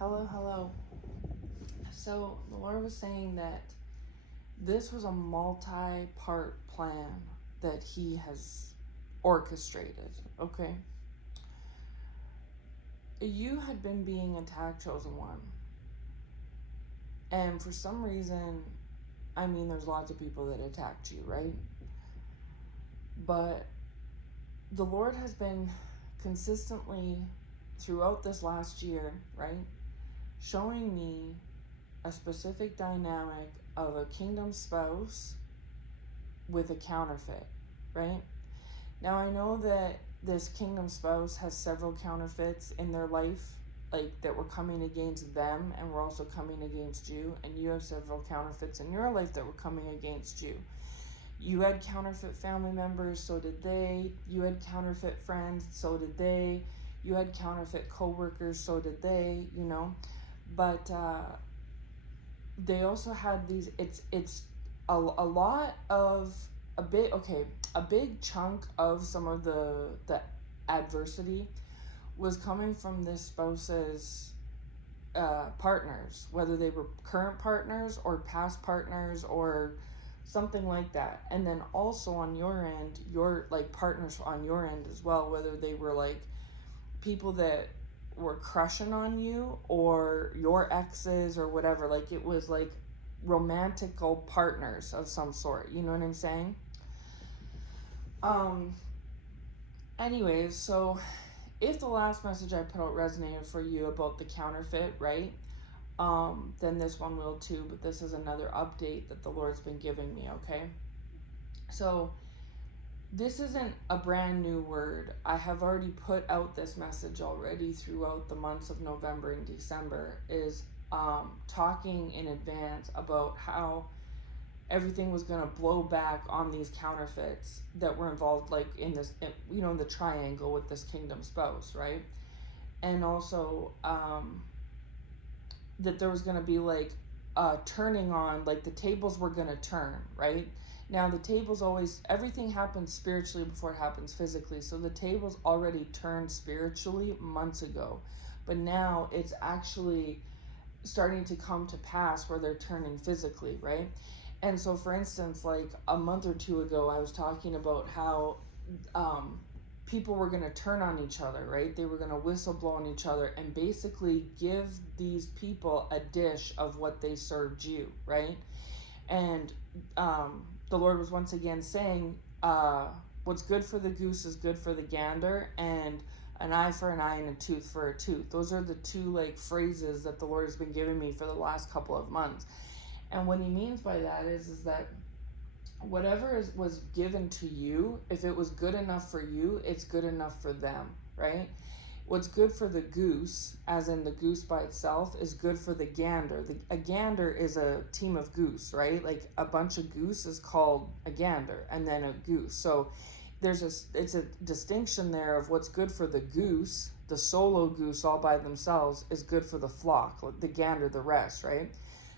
Hello, hello. So, the Lord was saying that this was a multi part plan that He has orchestrated, okay? You had been being attacked, Chosen One. And for some reason, there's lots of people that attacked you, right? But the Lord has been consistently throughout this last year, right? Showing me a specific dynamic of a kingdom spouse with a counterfeit, right? Now I know that this kingdom spouse has several counterfeits in their life, like that were coming against them and were also coming against you, and you have several counterfeits in your life that were coming against you. You had counterfeit family members, so did they. You had counterfeit friends, so did they. You had counterfeit co-workers, so did they, But they also had these, it's a lot of a big chunk of some of the adversity was coming from this spouse's partners, whether they were current partners or past partners or something like that. And then also on your end, your like partners on your end as well, whether they were like people that were crushing on you or your exes or whatever. Like it was like romantical partners of some sort, you know what I'm saying? um Anyways, so if the last message I put out resonated for you about the counterfeit, right, then this one will too. But this is another update that the Lord's been giving me, okay? So this isn't a brand new word. I have already put out this message already throughout the months of November and December, is talking in advance about how everything was going to blow back on these counterfeits that were involved, like in this, in the triangle with this kingdom spouse, right? And also that there was going to be like turning on, like the tables were going to turn, right? Now the tables always, everything happens spiritually before it happens physically. So the tables already turned spiritually months ago, but now it's actually starting to come to pass where they're turning physically, right? And so for instance, like a month or two ago, I was talking about how people were going to turn on each other, right? They were going to whistle-blow on each other and basically give these people a dish of what they served you, right? And the Lord was once again saying, what's good for the goose is good for the gander, and an eye for an eye and a tooth for a tooth. Those are the two like phrases that the Lord has been giving me for the last couple of months. And what He means by that is that whatever was given to you, if it was good enough for you, it's good enough for them, right? What's good for the goose, as in the goose by itself, is good for the gander. A gander is a team of goose, right? Like a bunch of goose is called a gander, and then a goose. So it's a distinction there of what's good for the goose, the solo goose all by themselves, is good for the flock, the gander, the rest, right?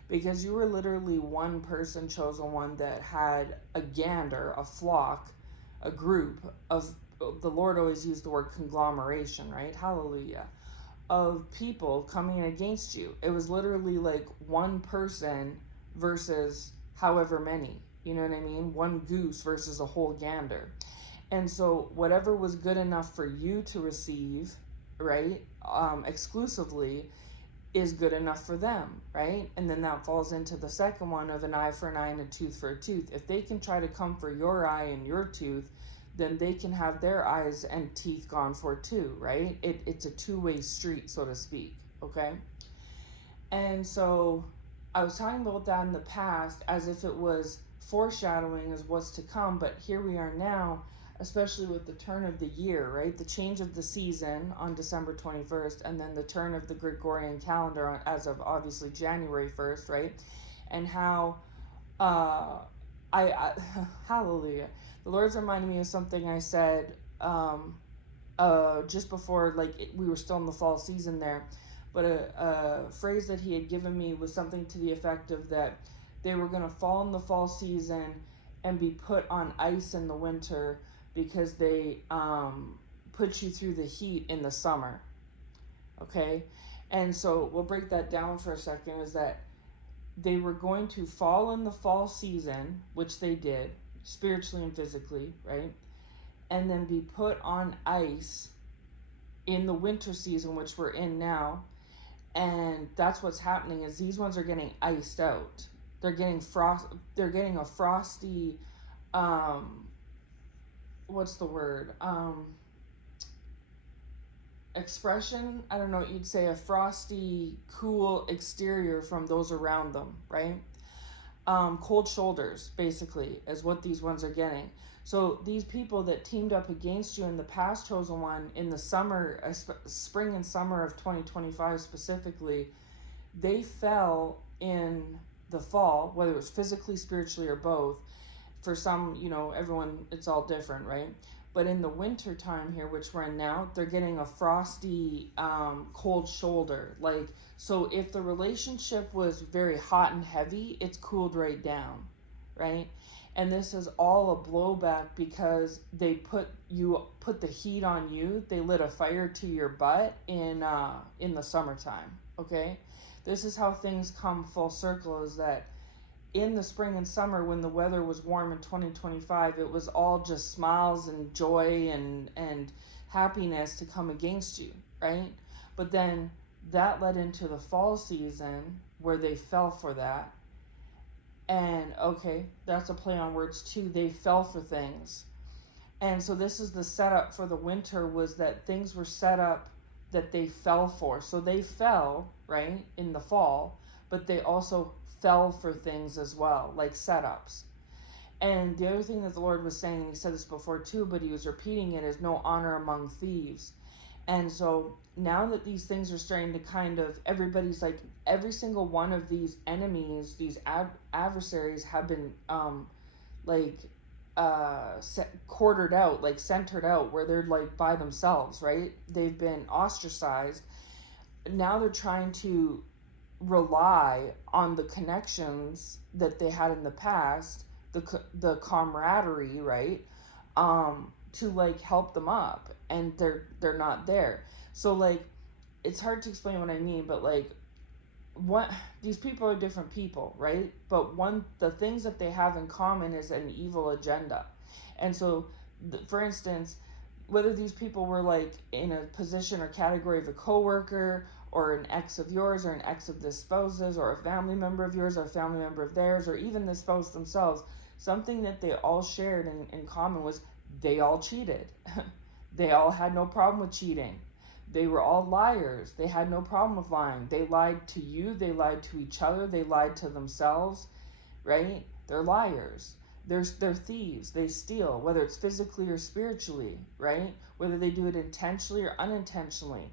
Because you were literally one person, chosen one, that had a gander, a flock, a group of, the Lord always used the word conglomeration, right? Hallelujah. Of people coming against you. It was literally like one person versus however many. You know what I mean? One goose versus a whole gander. And so whatever was good enough for you to receive, right, exclusively, is good enough for them, right? And then that falls into the second one of an eye for an eye and a tooth for a tooth. If they can try to come for your eye and your tooth, then they can have their eyes and teeth gone for too, right? It's a two-way street, so to speak, okay? And so I was talking about that in the past as if it was foreshadowing as what's to come, but here we are now, especially with the turn of the year, right? The change of the season on December 21st, and then the turn of the Gregorian calendar as of obviously January 1st, right? And how uh, I hallelujah. The Lord's reminding me of something I said just before, like we were still in the fall season there, but a phrase that He had given me was something to the effect of that they were going to fall in the fall season and be put on ice in the winter because they put you through the heat in the summer. Okay? And so we'll break that down for a second, is that they were going to fall in the fall season, which they did, spiritually and physically, right? And then be put on ice in the winter season, which we're in now. And that's what's happening, is these ones are getting iced out. They're getting a frosty, what's the word? Expression, I don't know what you'd say, a frosty, cool exterior from those around them, right? Cold shoulders, basically, is what these ones are getting. So these people that teamed up against you in the past, chosen one, in the summer, spring and summer of 2025 specifically, they fell in the fall, whether it was physically, spiritually, or both. For some, everyone, it's all different, right? But in the winter time here, which we're in now, they're getting a frosty, cold shoulder. Like, so if the relationship was very hot and heavy, it's cooled right down, right? And this is all a blowback because they put the heat on you. They lit a fire to your butt in the summertime. Okay, this is how things come full circle. Is that in the spring and summer, when the weather was warm in 2025, it was all just smiles and joy and happiness to come against you, right? But then that led into the fall season where they fell for that. And okay, that's a play on words too. They fell for things. And so this is the setup for the winter, was that things were set up that they fell for. So they fell, right, in the fall, but they also fell for things as well, like setups. And the other thing that the Lord was saying, and he said this before too, but he was repeating it, is no honor among thieves. And so now that these things are starting to kind of, everybody's like, every single one of these enemies, these adversaries have been quartered out, like centered out, where they're like by themselves, right? They've been ostracized. Now they're trying to rely on the connections that they had in the past, the camaraderie, right? To like help them up, and they're not there. So like, it's hard to explain what I mean, but like, what these people are different people, right? But the things that they have in common is an evil agenda. And so, for instance, whether these people were like in a position or category of a coworker, or an ex of yours, or an ex of this spouse's, or a family member of yours, or a family member of theirs, or even the spouse themselves, something that they all shared in common was they all cheated. They all had no problem with cheating. They were all liars. They had no problem with lying. They lied to you. They lied to each other. They lied to themselves, right? They're liars. They're thieves. They steal, whether it's physically or spiritually, right? Whether they do it intentionally or unintentionally.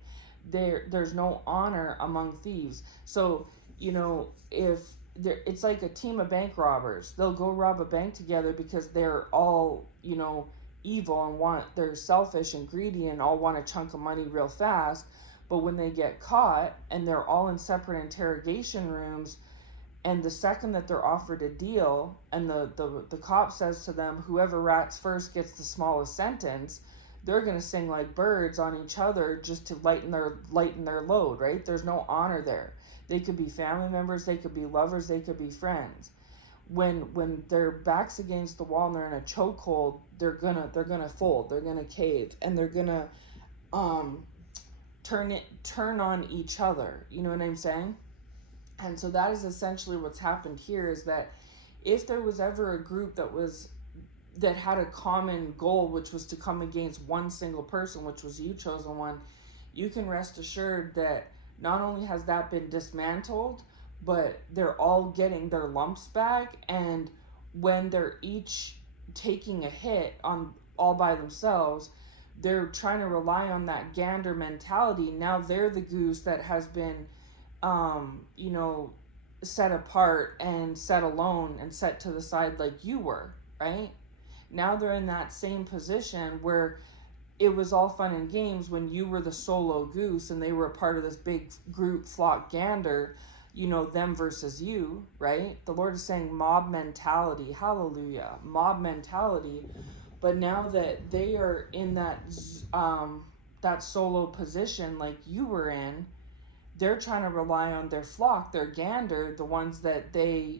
There's no honor among thieves. So, if it's like a team of bank robbers. They'll go rob a bank together because they're all, evil and they're selfish and greedy and all want a chunk of money real fast. But when they get caught and they're all in separate interrogation rooms, and the second that they're offered a deal, and the cop says to them, whoever rats first gets the smallest sentence, they're going to sing like birds on each other just to lighten their load, right? There's no honor there. They could be family members, they could be lovers, they could be friends. When their back's against the wall and they're in a chokehold, they're gonna fold, they're gonna cave, and they're gonna turn on each other. You know what I'm saying? And so that is essentially what's happened here, is that if there was ever a group that had a common goal, which was to come against one single person, which was you, chosen one, you can rest assured that not only has that been dismantled, but they're all getting their lumps back. And when they're each taking a hit on all by themselves, they're trying to rely on that gander mentality. Now they're the goose that has been set apart and set alone and set to the side like you were, right? Now they're in that same position where it was all fun and games when you were the solo goose and they were a part of this big group flock gander, them versus you, right? The Lord is saying mob mentality, hallelujah, mob mentality. But now that they are in that that solo position like you were in, they're trying to rely on their flock, their gander, the ones that they,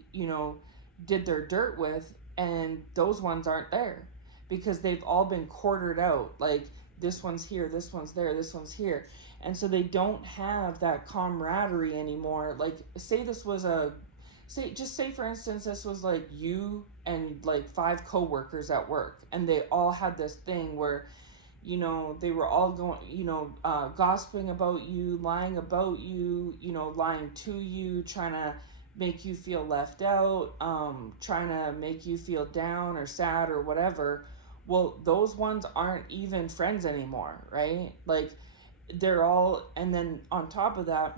did their dirt with, and those ones aren't there because they've all been quartered out. Like, this one's here, this one's there, this one's here. And so they don't have that camaraderie anymore. Like, say for instance, this was like you and like 5 coworkers at work, and they all had this thing where they were all going, gossiping about you, lying about you, lying to you, trying to make you feel left out, trying to make you feel down or sad or whatever. Well, those ones aren't even friends anymore, right? Like, they're all, and then on top of that,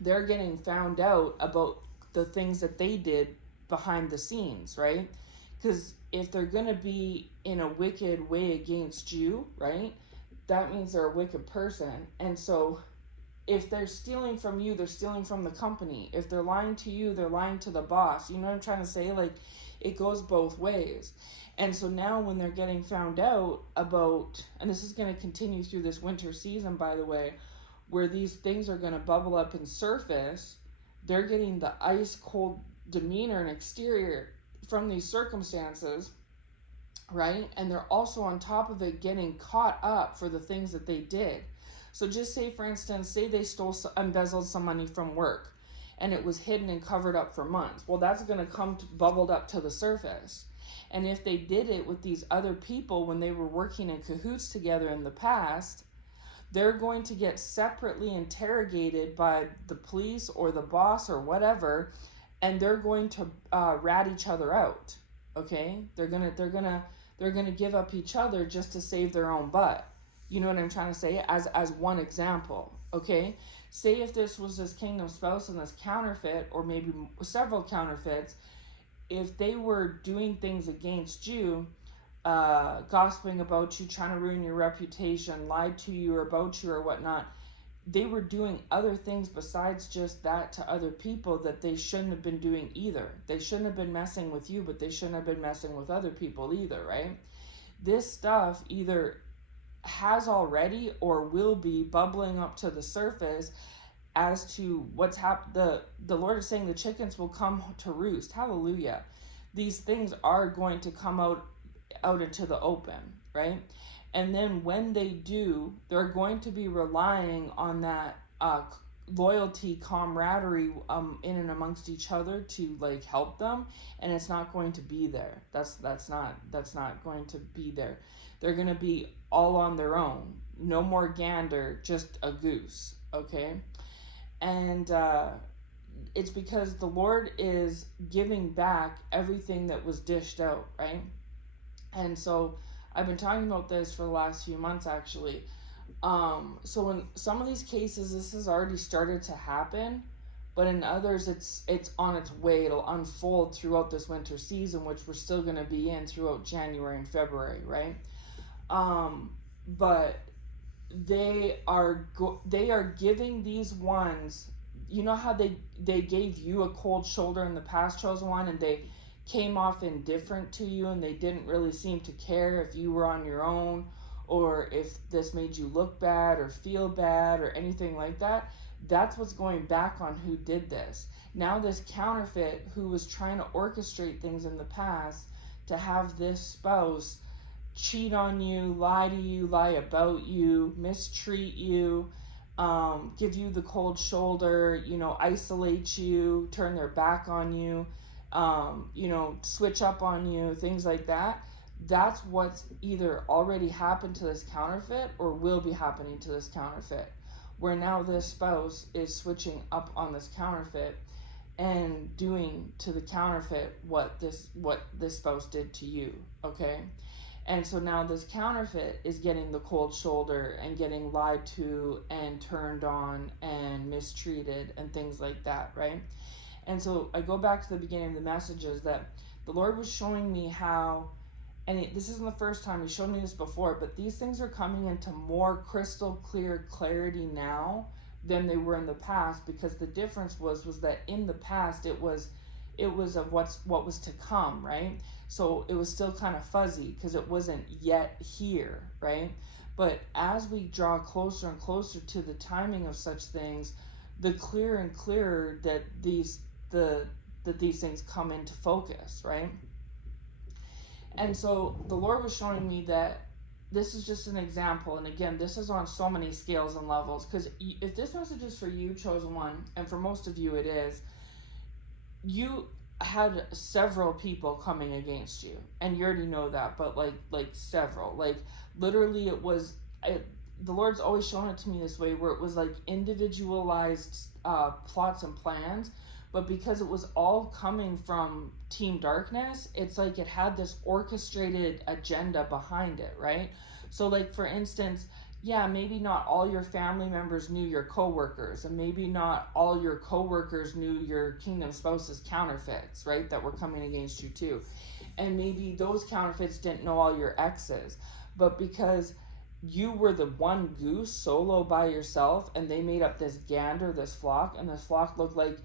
they're getting found out about the things that they did behind the scenes, right? Because if they're going to be in a wicked way against you, right, that means they're a wicked person. And so if they're stealing from you, they're stealing from the company. If they're lying to you, they're lying to the boss. You know what I'm trying to say? Like, it goes both ways. And so now when they're getting found out about, and this is going to continue through this winter season, by the way, where these things are going to bubble up and surface, they're getting the ice cold demeanor and exterior from these circumstances, right? And they're also on top of it getting caught up for the things that they did. So just say, for instance, say they embezzled some money from work and it was hidden and covered up for months. Well, that's going to come bubbled up to the surface. And if they did it with these other people when they were working in cahoots together in the past, they're going to get separately interrogated by the police or the boss or whatever, and they're going to rat each other out. Okay, they're gonna give up each other just to save their own butt. You know what I'm trying to say? As one example. Okay, say if this was this kingdom spouse and this counterfeit, or maybe several counterfeits, if they were doing things against you, gossiping about you, trying to ruin your reputation, lied to you or about you or whatnot, they were doing other things besides just that to other people that they shouldn't have been doing either. They shouldn't have been messing with you, but they shouldn't have been messing with other people either, right? This stuff either has already or will be bubbling up to the surface as to what's happened. The Lord is saying the chickens will come to roost. Hallelujah. These things are going to come out into the open, right? And then when they do, they're going to be relying on that loyalty, camaraderie in and amongst each other to like help them, and it's not going to be there. That's not going to be there. They're going to be all on their own. No more gander, just a goose, okay? And it's because the Lord is giving back everything that was dished out, right? And so I've been talking about this for the last few months, actually. So in some of these cases, this has already started to happen, but in others, it's on its way. It'll unfold throughout this winter season, which we're still going to be in throughout January and February, right? But they are giving these ones. You know how they gave you a cold shoulder in the past, chosen one, and they came off indifferent to you, and they didn't really seem to care if you were on your own or if this made you look bad or feel bad or anything like that. That's what's going back on who did this. Now this counterfeit who was trying to orchestrate things in the past to have this spouse cheat on you, lie to you, lie about you, mistreat you, give you the cold shoulder, isolate you, turn their back on you, switch up on you, things like that. That's what's either already happened to this counterfeit or will be happening to this counterfeit, where now this spouse is switching up on this counterfeit and doing to the counterfeit what this spouse did to you, okay? And so now this counterfeit is getting the cold shoulder and getting lied to and turned on and mistreated and things like that, right? And so I go back to the beginning of the messages that the Lord was showing me how, and this isn't the first time, He showed me this before, but these things are coming into more crystal clear clarity now than they were in the past, because the difference was that in the past it was of what was to come, right? So it was still kind of fuzzy because it wasn't yet here, right? But as we draw closer and closer to the timing of such things, the clearer and clearer that these things come into focus, right? And so the Lord was showing me that this is just an example, and again, this is on so many scales and levels, because if this message is for you, chosen one, and for most of you it is, you had several people coming against you, and you already know that, but like several, like literally the Lord's always shown it to me this way, where it was like individualized plots and plans, but because it was all coming from Team Darkness, it's like it had this orchestrated agenda behind it, right? So like, for instance, yeah, maybe not all your family members knew your coworkers, and maybe not all your coworkers knew your kingdom spouse's counterfeits, right, that were coming against you too. And maybe those counterfeits didn't know all your exes, but because you were the one goose solo by yourself, and they made up this gander, this flock, and this flock looked like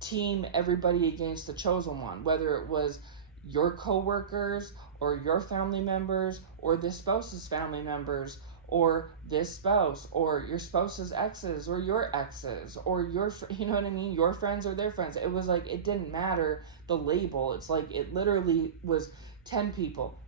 team everybody against the chosen one, whether it was your coworkers or your family members or this spouse's family members or this spouse or your spouse's exes or your exes or your, you know what I mean, your friends or their friends. It was like, it didn't matter the label. It's like it literally was 10 people,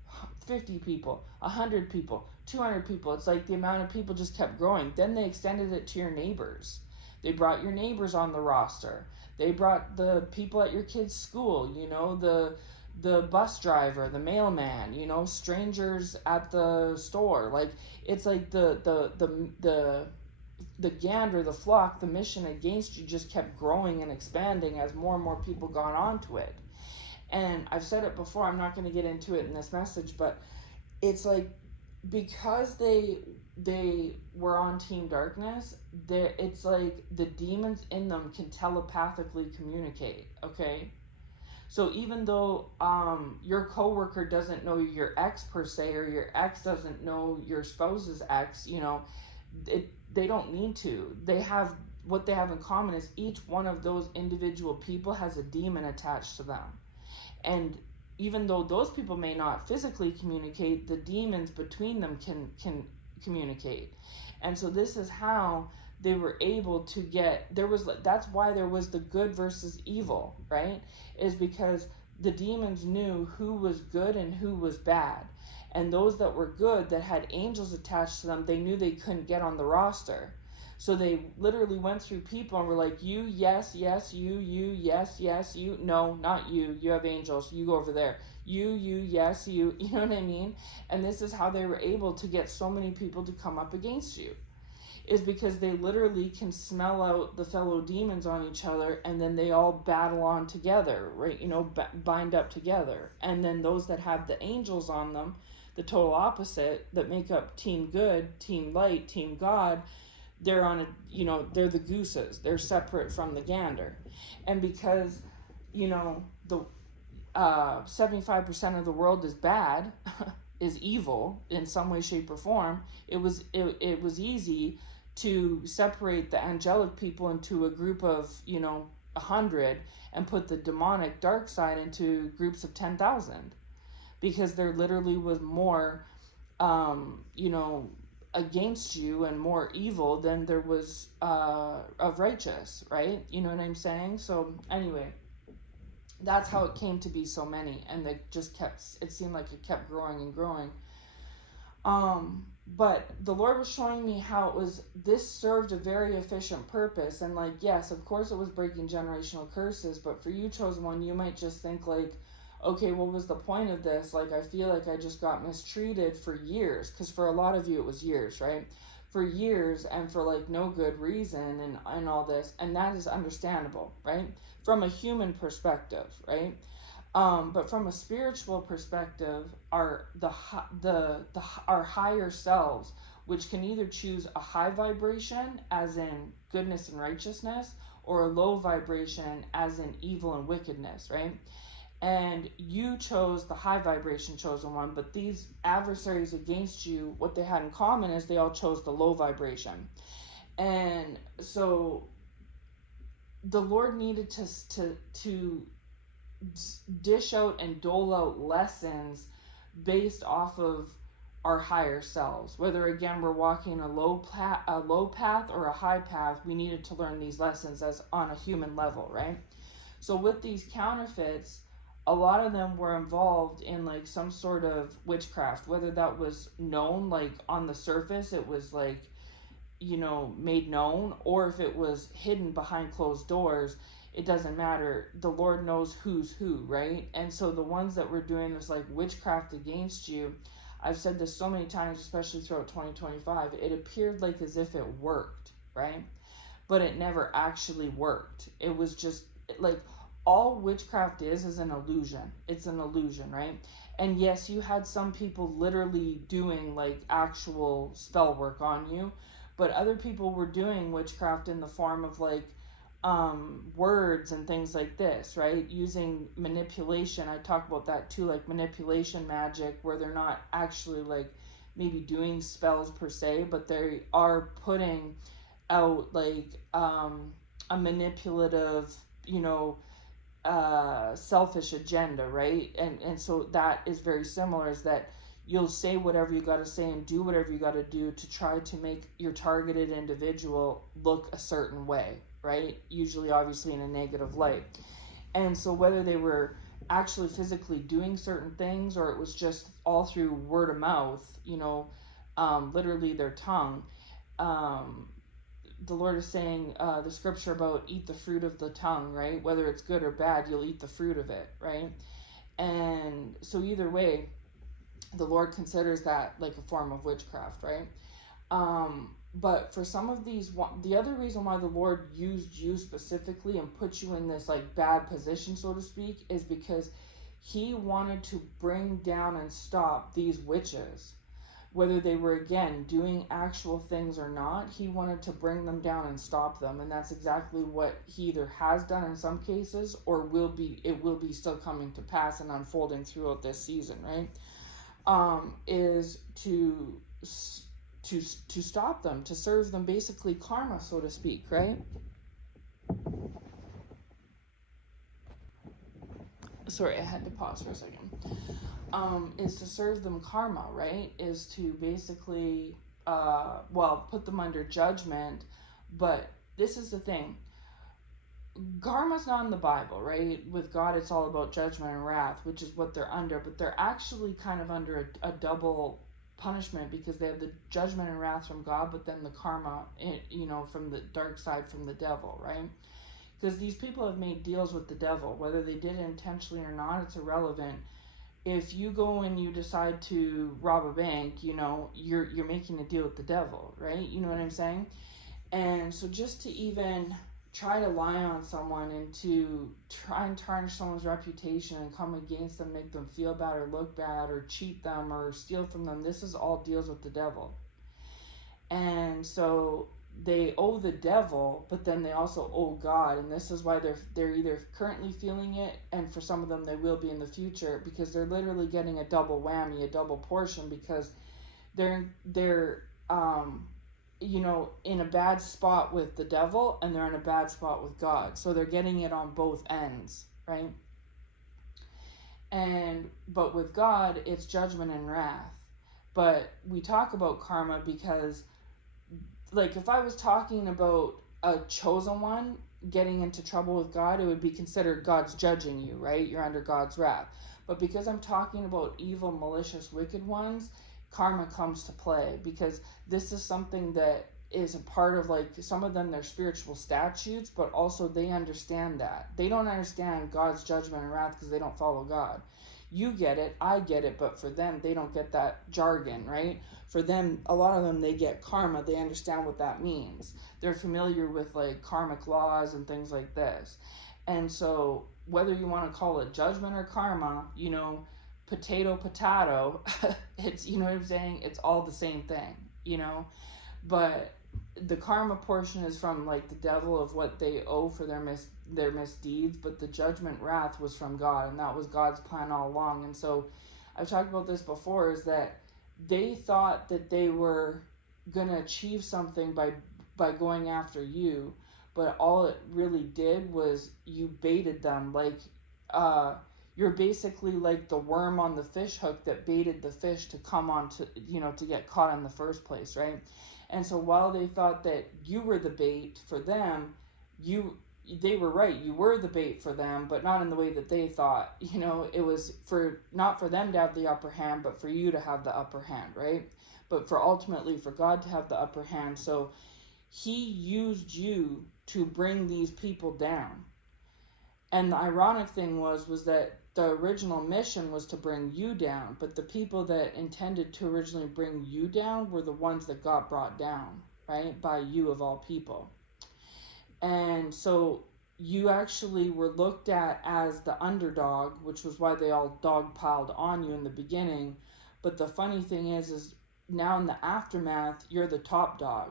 50 people, 100 people, 200 people. It's like the amount of people just kept growing. Then they extended it to your neighbors. They brought your neighbors on the roster. They brought the people at your kid's school, you know, the bus driver, the mailman, you know, strangers at the store. Like, it's like the gander, the flock, the mission against you just kept growing and expanding as more and more people got onto it. And I've said it before, I'm not going to get into it in this message, but it's like, because they were on Team Darkness, it's like the demons in them can telepathically communicate, okay? So even though your coworker doesn't know your ex per se, or your ex doesn't know your spouse's ex, you know, they don't need to. What they have in common is each one of those individual people has a demon attached to them. And even though those people may not physically communicate, the demons between them can communicate. And so this is how they were able to that's why there was the good versus evil, right? Is because the demons knew who was good and who was bad. And those that were good, that had angels attached to them, they knew they couldn't get on the roster. So they literally went through people and were like, you, yes, yes, you, yes, yes, you, no, not you, you have angels, you go over there. You, yes, you know what I mean? And this is how they were able to get so many people to come up against you, is because they literally can smell out the fellow demons on each other, and then they all battle on together, right? You know, bind up together. And then those that have the angels on them, the total opposite, that make up Team Good, Team Light, Team God, they're on a, you know, they're the gooses. They're separate from the gander. And because, you know, the 75% of the world is bad, is evil in some way, shape, or form, it was easy to separate the angelic people into a group of, you know, 100, and put the demonic dark side into groups of 10,000, because there literally was more, you know, against you and more evil than there was of righteous, right? You know what I'm saying? So anyway, that's how it came to be so many, and they just it seemed like it kept growing and growing. But the Lord was showing me how this served a very efficient purpose. And like, yes, of course it was breaking generational curses, but for you, chosen one, you might just think like, okay, what was the point of this? Like, I feel like I just got mistreated for years, because for a lot of you it was years, right? For years, and for like no good reason, and all this, and that is understandable, right? From a human perspective, right? But from a spiritual perspective, our higher selves, which can either choose a high vibration, as in goodness and righteousness, or a low vibration, as in evil and wickedness, right? And you chose the high vibration, chosen one, but these adversaries against you, what they had in common is they all chose the low vibration. And so the Lord needed to dish out and dole out lessons based off of our higher selves. Whether again we're walking a low path or a high path, we needed to learn these lessons as on a human level, right? So with these counterfeits, a lot of them were involved in like some sort of witchcraft, whether that was known like on the surface, it was like, you know, made known, or if it was hidden behind closed doors. It doesn't matter. The Lord knows who's who, right? And so the ones that were doing this like witchcraft against you, I've said this so many times, especially throughout 2025, it appeared like as if it worked, right? But it never actually worked. It was just like, all witchcraft is an illusion. It's an illusion, right? And yes, you had some people literally doing like actual spell work on you, but other people were doing witchcraft in the form of like words and things like this, right? Using manipulation. I talk about that too, like manipulation magic, where they're not actually like maybe doing spells per se, but they are putting out like a manipulative, you know, selfish agenda, right? And so that is very similar, is that you'll say whatever you got to say and do whatever you got to do to try to make your targeted individual look a certain way, right? Usually obviously in a negative light. And so whether they were actually physically doing certain things, or it was just all through word of mouth, you know, literally their tongue, um, the Lord is saying, the scripture about eat the fruit of the tongue, right? Whether it's good or bad, you'll eat the fruit of it, right? And so either way, the Lord considers that like a form of witchcraft, right? But for some of these, the other reason why the Lord used you specifically and put you in this like bad position, so to speak, is because he wanted to bring down and stop these witches. Whether they were again doing actual things or not, he wanted to bring them down and stop them. And that's exactly what he either has done in some cases, or it will be still coming to pass and unfolding throughout this season, right? Is to stop them, to serve them basically karma, so to speak, right? Sorry, I had to pause for a second. Is to serve them karma, right? Is to basically, put them under judgment. But this is the thing. Karma's not in the Bible, right? With God, it's all about judgment and wrath, which is what they're under. But they're actually kind of under a double punishment, because they have the judgment and wrath from God, but then the karma, you know, from the dark side, from the devil, right? Because these people have made deals with the devil. Whether they did it intentionally or not, it's irrelevant. If you go and you decide to rob a bank, you know, you're making a deal with the devil, right? You know what I'm saying? And so just to even try to lie on someone and to try and tarnish someone's reputation and come against them, make them feel bad or look bad or cheat them or steal from them, this is all deals with the devil. And so they owe the devil, but then they also owe God, and this is why they're either currently feeling it, and for some of them they will be in the future, because they're literally getting a double whammy, a double portion, because they're you know, in a bad spot with the devil, and they're in a bad spot with God, so they're getting it on both ends, right? But with God, it's judgment and wrath. But we talk about karma because, like, if I was talking about a chosen one getting into trouble with God, it would be considered God's judging you, right? You're under God's wrath. But because I'm talking about evil, malicious, wicked ones, karma comes to play, because this is something that is a part of, like, some of them, their spiritual statutes, but also they understand that. They don't understand God's judgment and wrath because they don't follow God. You get it, I get it, but for them, they don't get that jargon, right? For them, a lot of them, they get karma. They understand what that means. They're familiar with like karmic laws and things like this. And so whether you want to call it judgment or karma, you know, potato, it's, you know what I'm saying? It's all the same thing, you know? But the karma portion is from like the devil of what they owe for their misdeeds, but the judgment wrath was from God, and that was God's plan all along. And so I've talked about this before, is that they thought that they were going to achieve something by going after you, but all it really did was you baited them. Like, You're basically like the worm on the fish hook that baited the fish to come on to, to get caught in the first place, right? And so while they thought that you were the bait for them, you they were right. You were the bait for them, but not in the way that they thought. It was for not for them to have the upper hand, but for you to have the upper hand, right? But for ultimately for God to have the upper hand. So he used you to bring these people down. And the ironic thing was that the original mission was to bring you down, but the people that intended to originally bring you down were the ones that got brought down, right? By you of all people. And so you actually were looked at as the underdog, which was why they all dogpiled on you in the beginning. But the funny thing is now in the aftermath, you're the top dog.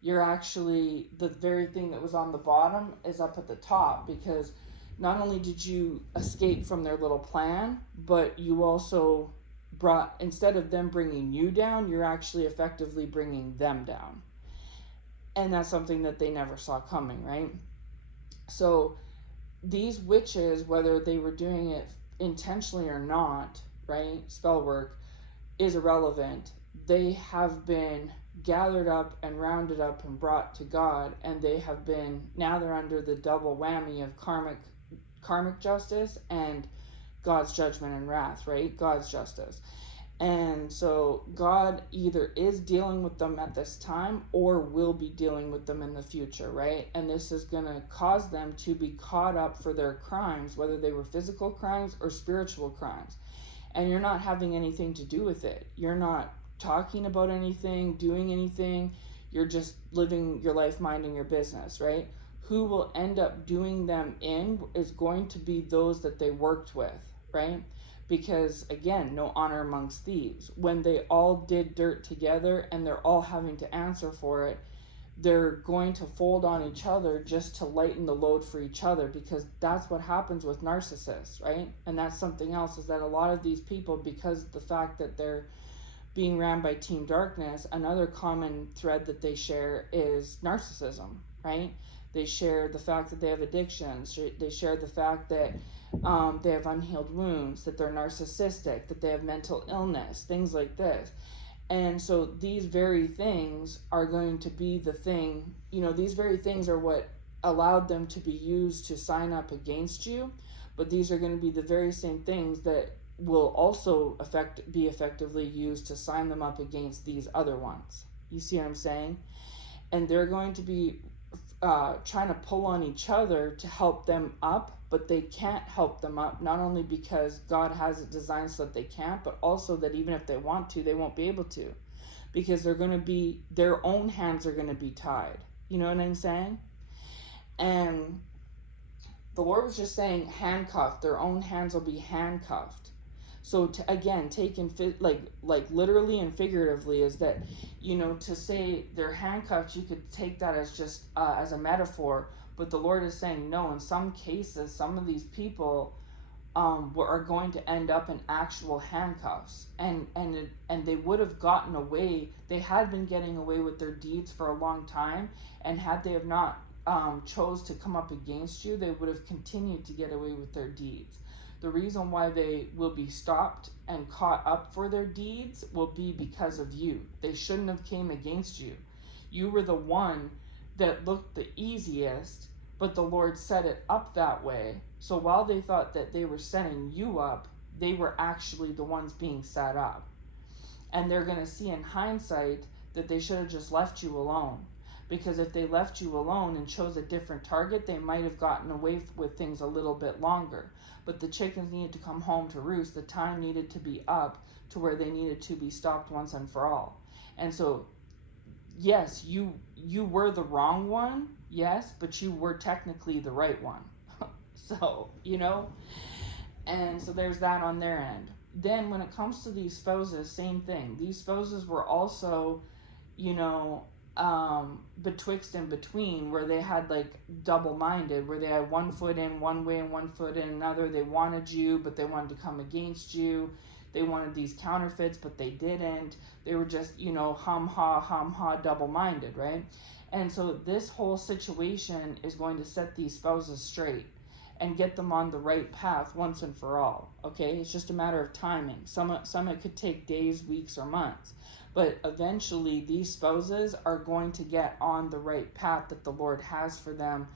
You're actually the very thing that was on the bottom is up at the top, because not only did you escape from their little plan, but you also brought, instead of them bringing you down, you're actually effectively bringing them down. And that's something that they never saw coming, right? So these witches, whether they were doing it intentionally or not, right, spell work, is irrelevant. They have been gathered up and rounded up and brought to God, and they have been, now they're under the double whammy of karmic justice and God's judgment and wrath, right? God's justice. And so God either is dealing with them at this time or will be dealing with them in the future, right? And this is going to cause them to be caught up for their crimes, whether they were physical crimes or spiritual crimes. And you're not having anything to do with it. You're not talking about anything, doing anything. You're just living your life, minding your business, right? Who will end up doing them in is going to be those that they worked with, right? Because again, no honor amongst thieves. When they all did dirt together and they're all having to answer for it, they're going to fold on each other just to lighten the load for each other, because that's what happens with narcissists, right? And that's something else, is that a lot of these people, because of the fact that they're being ran by Team Darkness, another common thread that they share is narcissism, right? They share the fact that they have addictions. They share the fact that they have unhealed wounds, that they're narcissistic, that they have mental illness, things like this. And so these very things are going to be the thing, these very things are what allowed them to be used to sign up against you. But these are going to be the very same things that will also be effectively used to sign them up against these other ones. You see what I'm saying? And they're going to be trying to pull on each other to help them up, but they can't help them up, not only because God has it designed so that they can't, but also that even if they want to, they won't be able to, because they're going to be, their own hands are going to be tied. You know what I'm saying? And the Lord was just saying handcuffed. Their own hands will be handcuffed. So to, again, taken like literally and figuratively, is that, to say they're handcuffed, you could take that as just as a metaphor, but the Lord is saying no. In some cases, some of these people are going to end up in actual handcuffs, and they would have gotten away. They had been getting away with their deeds for a long time, and had they have not chose to come up against you, they would have continued to get away with their deeds. The reason why they will be stopped and caught up for their deeds will be because of you. They shouldn't have came against you. You were the one that looked the easiest, but the Lord set it up that way. So while they thought that they were setting you up, they were actually the ones being set up. And they're going to see in hindsight that they should have just left you alone. Because if they left you alone and chose a different target, they might have gotten away with things a little bit longer. But the chickens needed to come home to roost. The time needed to be up to where they needed to be stopped once and for all. And so, yes, you were the wrong one, yes, but you were technically the right one. So, and so there's that on their end. Then when it comes to these spouses, same thing. These spouses were also, betwixt and between, where they had like double-minded, where they had one foot in one way and one foot in another. They wanted you, but they wanted to come against you. They wanted these counterfeits, but they didn't. They were just, hum ha, double-minded, right? And so this whole situation is going to set these spouses straight. and get them on the right path once and for all. Okay, it's just a matter of timing. Some it could take days, weeks, or months, but eventually these spouses are going to get on the right path that the Lord has for them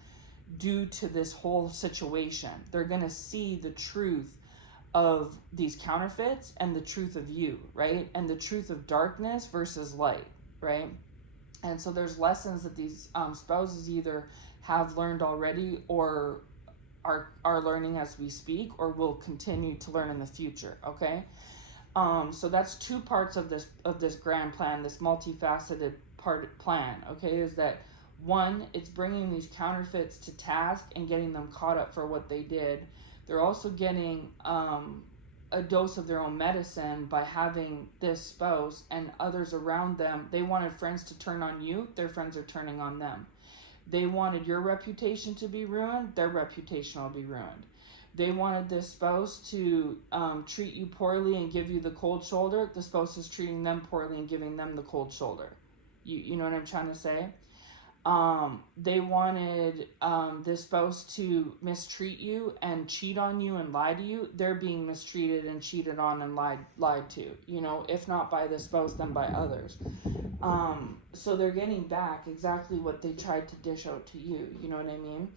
due to this whole situation. They're going to see the truth of these counterfeits and the truth of you, right? And the truth of darkness versus light, right? And so there's lessons that these spouses either have learned already or are learning as we speak, or will continue to learn in the future. Okay, so that's two parts of this grand plan, this multifaceted plan. Okay, is that one, it's bringing these counterfeits to task and getting them caught up for what they did. They're also getting a dose of their own medicine by having this spouse and others around them. They wanted friends to turn on you, their friends are turning on them. They wanted your reputation to be ruined, their reputation will be ruined. They wanted this spouse to treat you poorly and give you the cold shoulder, the spouse is treating them poorly and giving them the cold shoulder. You know what I'm trying to say? They wanted this spouse to mistreat you and cheat on you and lie to you. They're being mistreated and cheated on and lied to, you know, if not by the spouse, then by others. So they're getting back exactly what they tried to dish out to you, you know what I mean?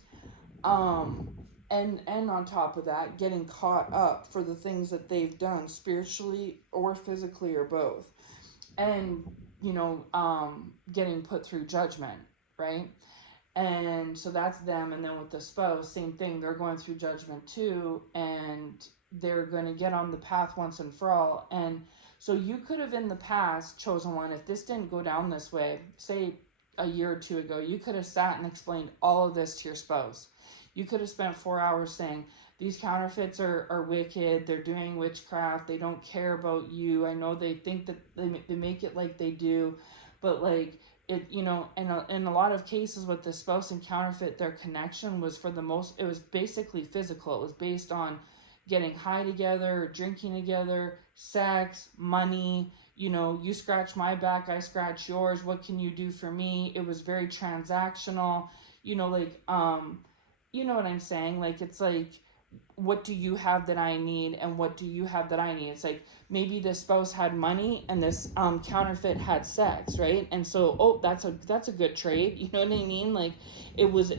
And on top of that, getting caught up for the things that they've done spiritually or physically or both. And, you know, getting put through judgment, right? And so that's them. And then with the spouse, same thing, they're going through judgment too, and they're going to get on the path once and for all. And so you could have in the past, chosen one, if this didn't go down this way, say a year or two ago, you could have sat and explained all of this to your spouse. You could have spent 4 hours saying, these counterfeits are wicked, they're doing witchcraft, they don't care about you. I know they think that they make it like they do, but like, it, you know, in a lot of cases with the spouse and counterfeit, their connection was it was basically physical. It was based on getting high together, drinking together, sex, money, you know, you scratch my back, I scratch yours, what can you do for me? It was very transactional, you know, like, you know what I'm saying? Like, it's like, what do you have that I need, and what do you have that I need? It's like, maybe this spouse had money and this counterfeit had sex, right? And so, oh, that's a good trade, you know what I mean? Like, it was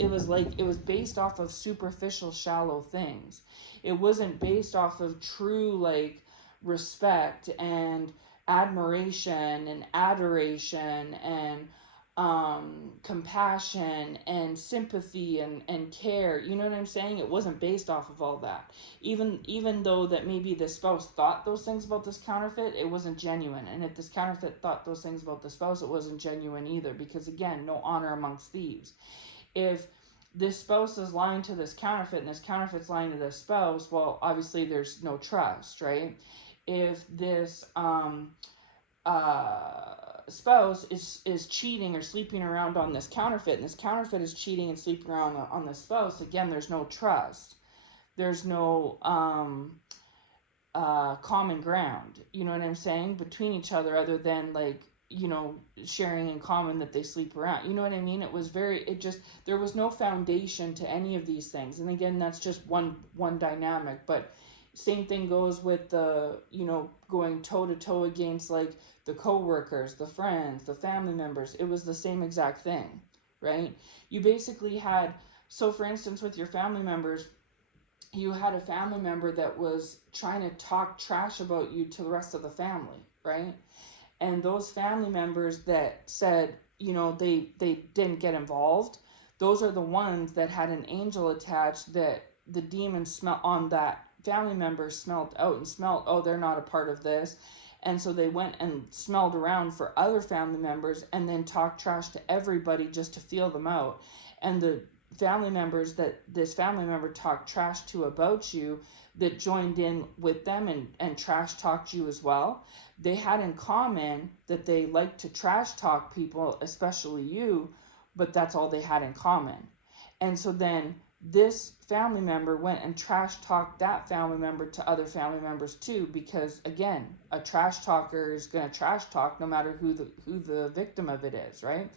based off of superficial, shallow things. It wasn't based off of true, like, respect and admiration and adoration and compassion and sympathy and care. You know what I'm saying? It wasn't based off of all that. Even though that maybe the spouse thought those things about this counterfeit, it wasn't genuine. And if this counterfeit thought those things about the spouse, it wasn't genuine either, because again, no honor amongst thieves. If this spouse is lying to this counterfeit and this counterfeit's lying to this spouse, well, obviously there's no trust, right? If this spouse is cheating or sleeping around on this counterfeit, and this counterfeit is cheating and sleeping around on the spouse, again, there's no trust. There's no common ground, you know what I'm saying, between each other, other than, like, you know, sharing in common that they sleep around. You know what I mean? There was no foundation to any of these things. And again, that's just one dynamic, but same thing goes with the, you know, going toe to toe against, like, the co-workers, the friends, the family members. It was the same exact thing, right? You basically had, so for instance, with your family members, you had a family member that was trying to talk trash about you to the rest of the family, right? And those family members that said, you know, they didn't get involved, those are the ones that had an angel attached that the demons smell on that family member smelled out and smelled, oh, they're not a part of this. And so they went and smelled around for other family members and then talked trash to everybody just to feel them out. And the family members that this family member talked trash to about you, that joined in with them and trash talked you as well, they had in common that they liked to trash talk people, especially you, but that's all they had in common. And so then this family member went and trash talked that family member to other family members too, because again, a trash talker is going to trash talk no matter who the victim of it is, right?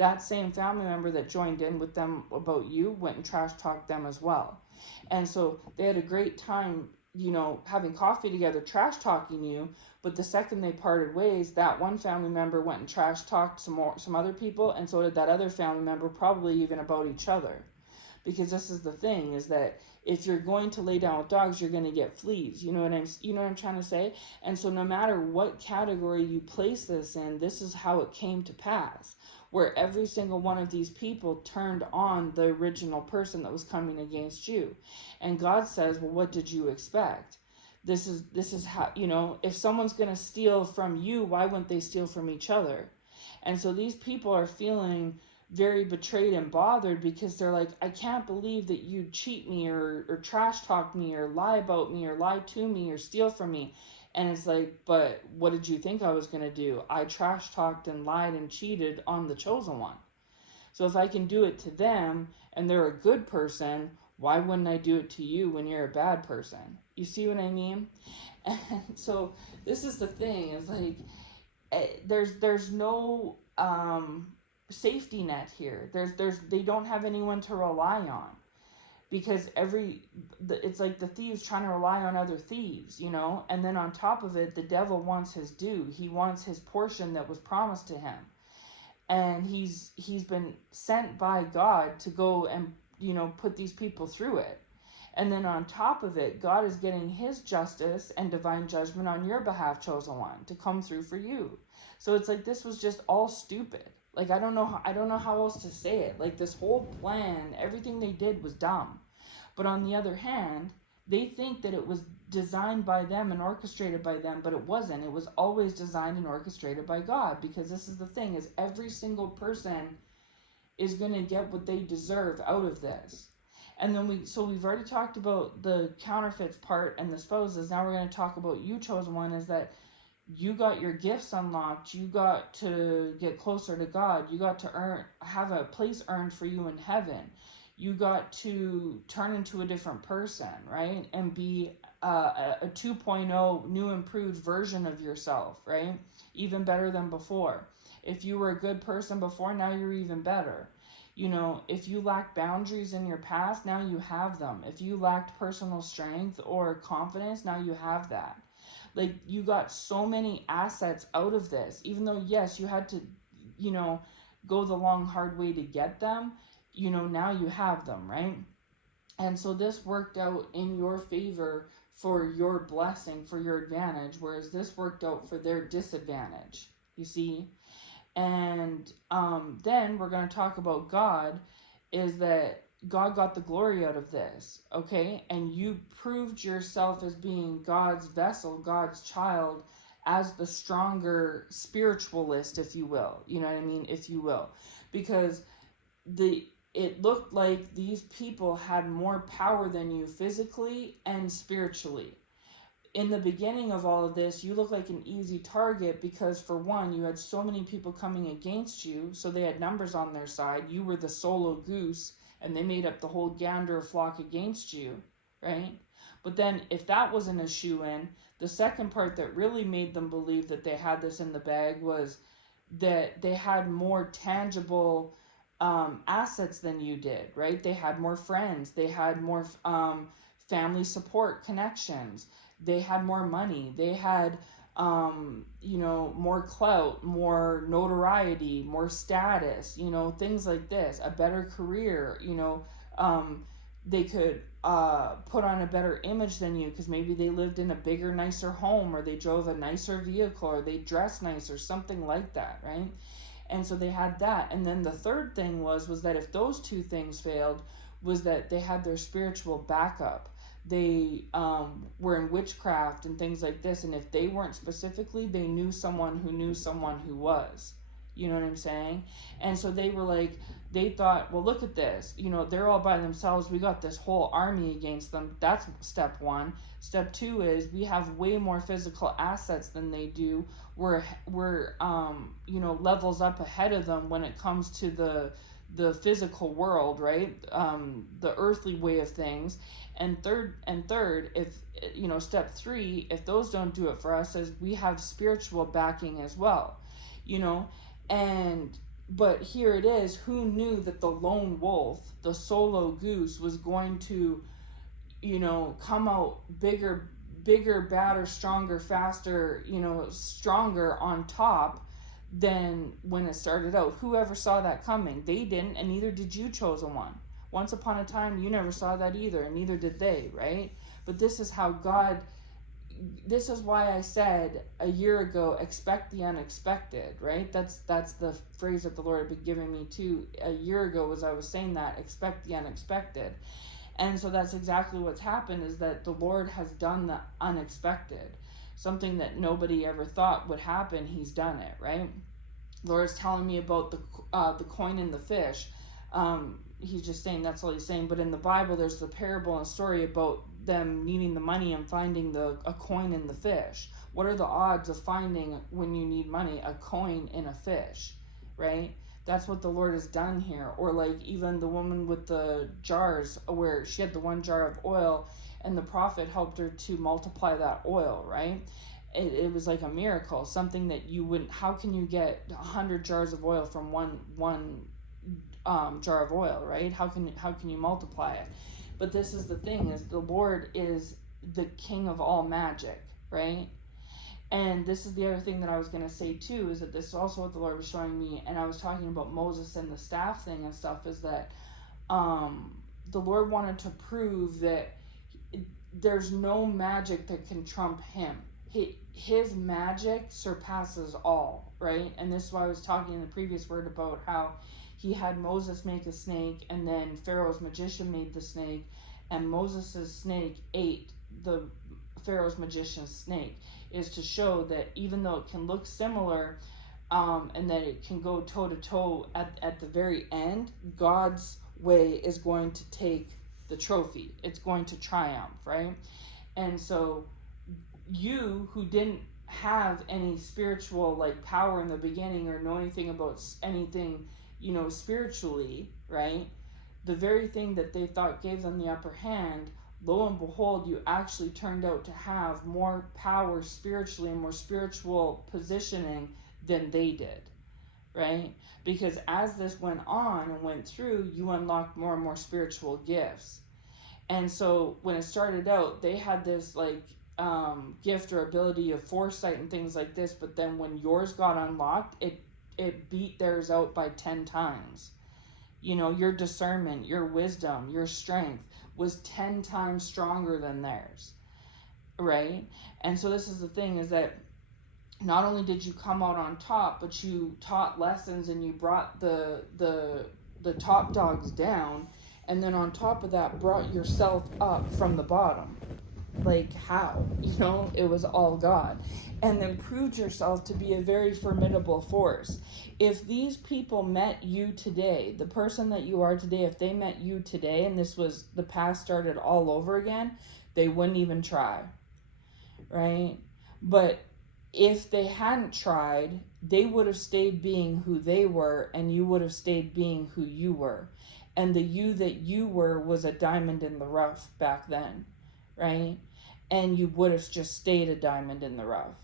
that same family member that joined in with them about you went and trash talked them as well. And so they had a great time, having coffee together, trash talking you. But the second they parted ways, that one family member went and trash talked some other people, and so did that other family member, probably even about each other. Because this is the thing, is that if you're going to lay down with dogs, you're going to get fleas. You know what I'm trying to say? And so no matter what category you place this in, this is how it came to pass, where every single one of these people turned on the original person that was coming against you. And God says, well, what did you expect? This is how, if someone's going to steal from you, why wouldn't they steal from each other? And so these people are feeling very betrayed and bothered, because they're like, I can't believe that you'd cheat me or trash talk me or lie about me or lie to me or steal from me. And it's like, but what did you think I was going to do? I trash talked and lied and cheated on the chosen one. So if I can do it to them and they're a good person, why wouldn't I do it to you when you're a bad person? You see what I mean? And so this is the thing, is like, there's no safety net here. They don't have anyone to rely on, because it's like the thieves trying to rely on other thieves, and then on top of it, the devil wants his due. He wants his portion that was promised to him, and he's been sent by God to go and put these people through it. And then on top of it, God is getting his justice and divine judgment on your behalf, chosen one, to come through for you. So it's like, this was just all stupid. Like, I don't know how else to say it. Like, this whole plan, everything they did was dumb. But on the other hand, they think that it was designed by them and orchestrated by them, but it wasn't. It was always designed and orchestrated by God, because this is the thing, is every single person is going to get what they deserve out of this. And then we've already talked about the counterfeits part and the spouses. Now we're going to talk about you, chosen one, is that you got your gifts unlocked. You got to get closer to God. You got to have a place earned for you in heaven. You got to turn into a different person, right? And be a 2.0 new improved version of yourself, right? Even better than before. If you were a good person before, now you're even better. If you lacked boundaries in your past, now you have them. If you lacked personal strength or confidence, now you have that. Like, you got so many assets out of this, even though, yes, you had to, go the long, hard way to get them, now you have them, right? And so this worked out in your favor for your blessing, for your advantage, whereas this worked out for their disadvantage, you see? And then we're going to talk about God, is that God got the glory out of this, okay? And you proved yourself as being God's vessel, God's child, as the stronger spiritualist, if you will. You know what I mean? If you will. Because it looked like these people had more power than you physically and spiritually. In the beginning of all of this, you look like an easy target because, for one, you had so many people coming against you, so they had numbers on their side. You were the solo goose, and they made up the whole gander flock against you, right? But then, if that wasn't a shoe-in, the second part that really made them believe that they had this in the bag was that they had more tangible assets than you did, right? They had more friends. They had more family support connections. They had more money. They had, more clout, more notoriety, more status, things like this, a better career, they could put on a better image than you because maybe they lived in a bigger, nicer home, or they drove a nicer vehicle, or they dressed nicer, something like that, right? And so they had that. And then the third thing was that if those two things failed, was that they had their spiritual backup. They were in witchcraft and things like this, and if they weren't specifically, they knew someone who was. You know what I'm saying? And so they were like, they thought, well, look at this. They're all by themselves. We got this whole army against them. That's step one. Step two is we have way more physical assets than they do. We're levels up ahead of them when it comes to the physical world, right? The earthly way of things. And third, if step three, if those don't do it for us, is we have spiritual backing as well, and But here it is, who knew that the lone wolf, the solo goose, was going to, come out bigger, badder, stronger, faster, stronger on top than when it started out. Whoever saw that coming? They didn't, and neither did you, chosen one. Once upon a time, you never saw that either, and neither did they, right? But this is how God, this is why I said a year ago, expect the unexpected, right? That's the phrase that the Lord had been giving me too a year ago, as I was saying that, expect the unexpected. And so that's exactly what's happened, is that the Lord has done the unexpected. Something that nobody ever thought would happen, he's done it, right? The Lord's telling me about the coin and the fish. He's just saying, that's all he's saying. But in the Bible, there's the parable and story about them needing the money and finding a coin in the fish. What are the odds of finding, when you need money, a coin in a fish, right? That's what the Lord has done here. Or like even the woman with the jars, where she had the one jar of oil and the prophet helped her to multiply that oil, right? It was like a miracle, something that you wouldn't, how can you get 100 jars of oil from one jar of oil, right? How can you multiply it? But this is the thing, is the Lord is the king of all magic, right? And this is the other thing that I was going to say too, is that this is also what the Lord was showing me, and I was talking about Moses and the staff thing and stuff, is that the Lord wanted to prove that there's no magic that can trump him. His magic surpasses all, right? And this is why I was talking in the previous word about how he had Moses make a snake, and then Pharaoh's magician made the snake, and Moses's snake ate the Pharaoh's magician's snake, is to show that even though it can look similar, and that it can go toe to toe at the very end, God's way is going to take the trophy. It's going to triumph, right? And so you, who didn't have any spiritual like power in the beginning, or know anything about anything, spiritually, right? The very thing that they thought gave them the upper hand, lo and behold, you actually turned out to have more power spiritually and more spiritual positioning than they did, right? Because as this went on and went through, you unlocked more and more spiritual gifts. And so when it started out, they had this like gift or ability of foresight and things like this, but then when yours got unlocked, it beat theirs out by 10 times. Your discernment, your wisdom, your strength was 10 times stronger than theirs, right? And so this is the thing, is that not only did you come out on top, but you taught lessons and you brought the top dogs down, and then on top of that brought yourself up from the bottom. Like, how? It was all God. And then proved yourself to be a very formidable force. If these people met you today, the person that you are today, if they met you today and this was the past started all over again, they wouldn't even try, right? But if they hadn't tried, they would have stayed being who they were, and you would have stayed being who you were. And the you that you were was a diamond in the rough back then, right? And you would have just stayed a diamond in the rough.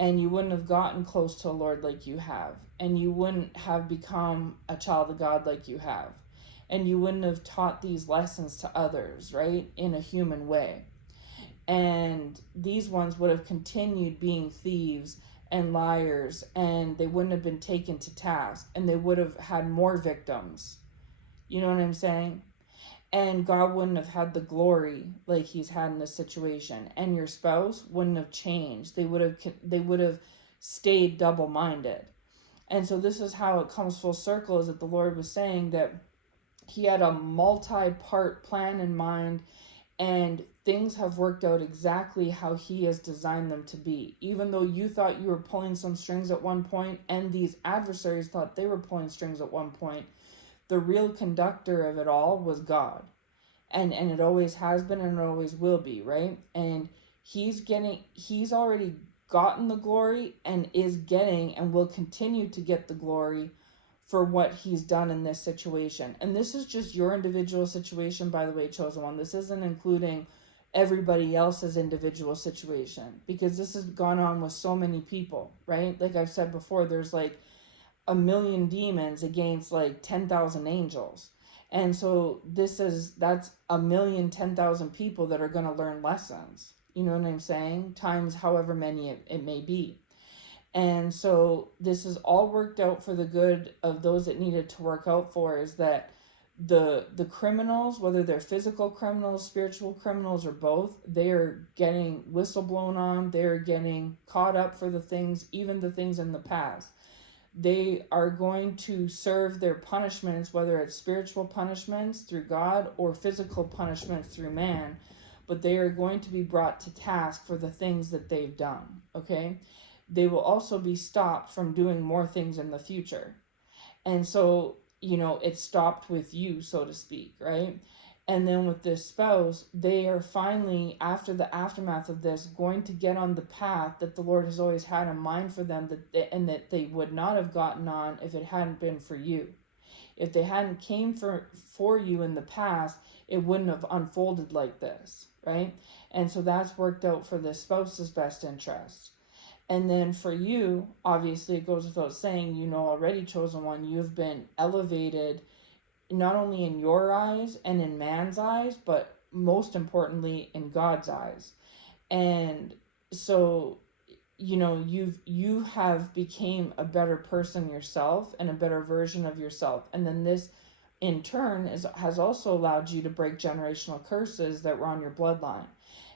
And you wouldn't have gotten close to the Lord like you have. And you wouldn't have become a child of God like you have. And you wouldn't have taught these lessons to others, right? In a human way. And these ones would have continued being thieves and liars, and they wouldn't have been taken to task, and they would have had more victims. You know what I'm saying? And God wouldn't have had the glory like he's had in this situation, and your spouse wouldn't have changed. They would have stayed double-minded. And so this is how it comes full circle, is that the Lord was saying that he had a multi-part plan in mind, and things have worked out exactly how he has designed them to be. Even though you thought you were pulling some strings at one point, and these adversaries thought they were pulling strings at one point, the real conductor of it all was God. And it always has been, and it always will be, right? And he's already gotten the glory, and is getting and will continue to get the glory for what he's done in this situation. And this is just your individual situation, by the way, chosen one. This isn't including everybody else's individual situation, because this has gone on with so many people, right? Like I've said before, there's like a million demons against like 10,000 angels. And so that's a million, 10,000 people that are going to learn lessons. You know what I'm saying? Times however many it may be. And so this is all worked out for the good of those that needed to work out for, is that the criminals, whether they're physical criminals, spiritual criminals, or both, they are getting whistle blown on. They're getting caught up for the things, even the things in the past. They are going to serve their punishments, whether it's spiritual punishments through God or physical punishments through man, but they are going to be brought to task for the things that they've done, okay? They will also be stopped from doing more things in the future. And so, it stopped with you, so to speak, right? And then with this spouse, they are finally, after the aftermath of this, going to get on the path that the Lord has always had in mind for them, and that they would not have gotten on if it hadn't been for you. If they hadn't came for you in the past, it wouldn't have unfolded like this, right? And so that's worked out for the spouse's best interest. And then for you, obviously, it goes without saying, already, chosen one, you've been elevated not only in your eyes and in man's eyes, but most importantly in God's eyes. And so, you have became a better person yourself and a better version of yourself. And then this in turn has also allowed you to break generational curses that were on your bloodline.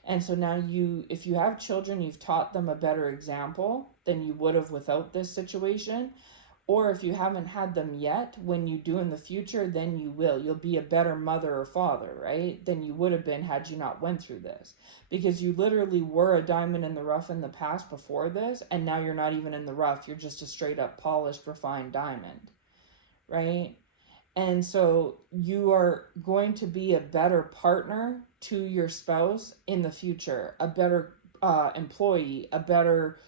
And so now if you have children, you've taught them a better example than you would have without this situation. Or if you haven't had them yet, when you do in the future, then you will. You'll be a better mother or father, right? Than you would have been had you not went through this. Because you literally were a diamond in the rough in the past before this, and now you're not even in the rough. You're just a straight up polished, refined diamond, right? And so you are going to be a better partner to your spouse in the future, a better employee, a better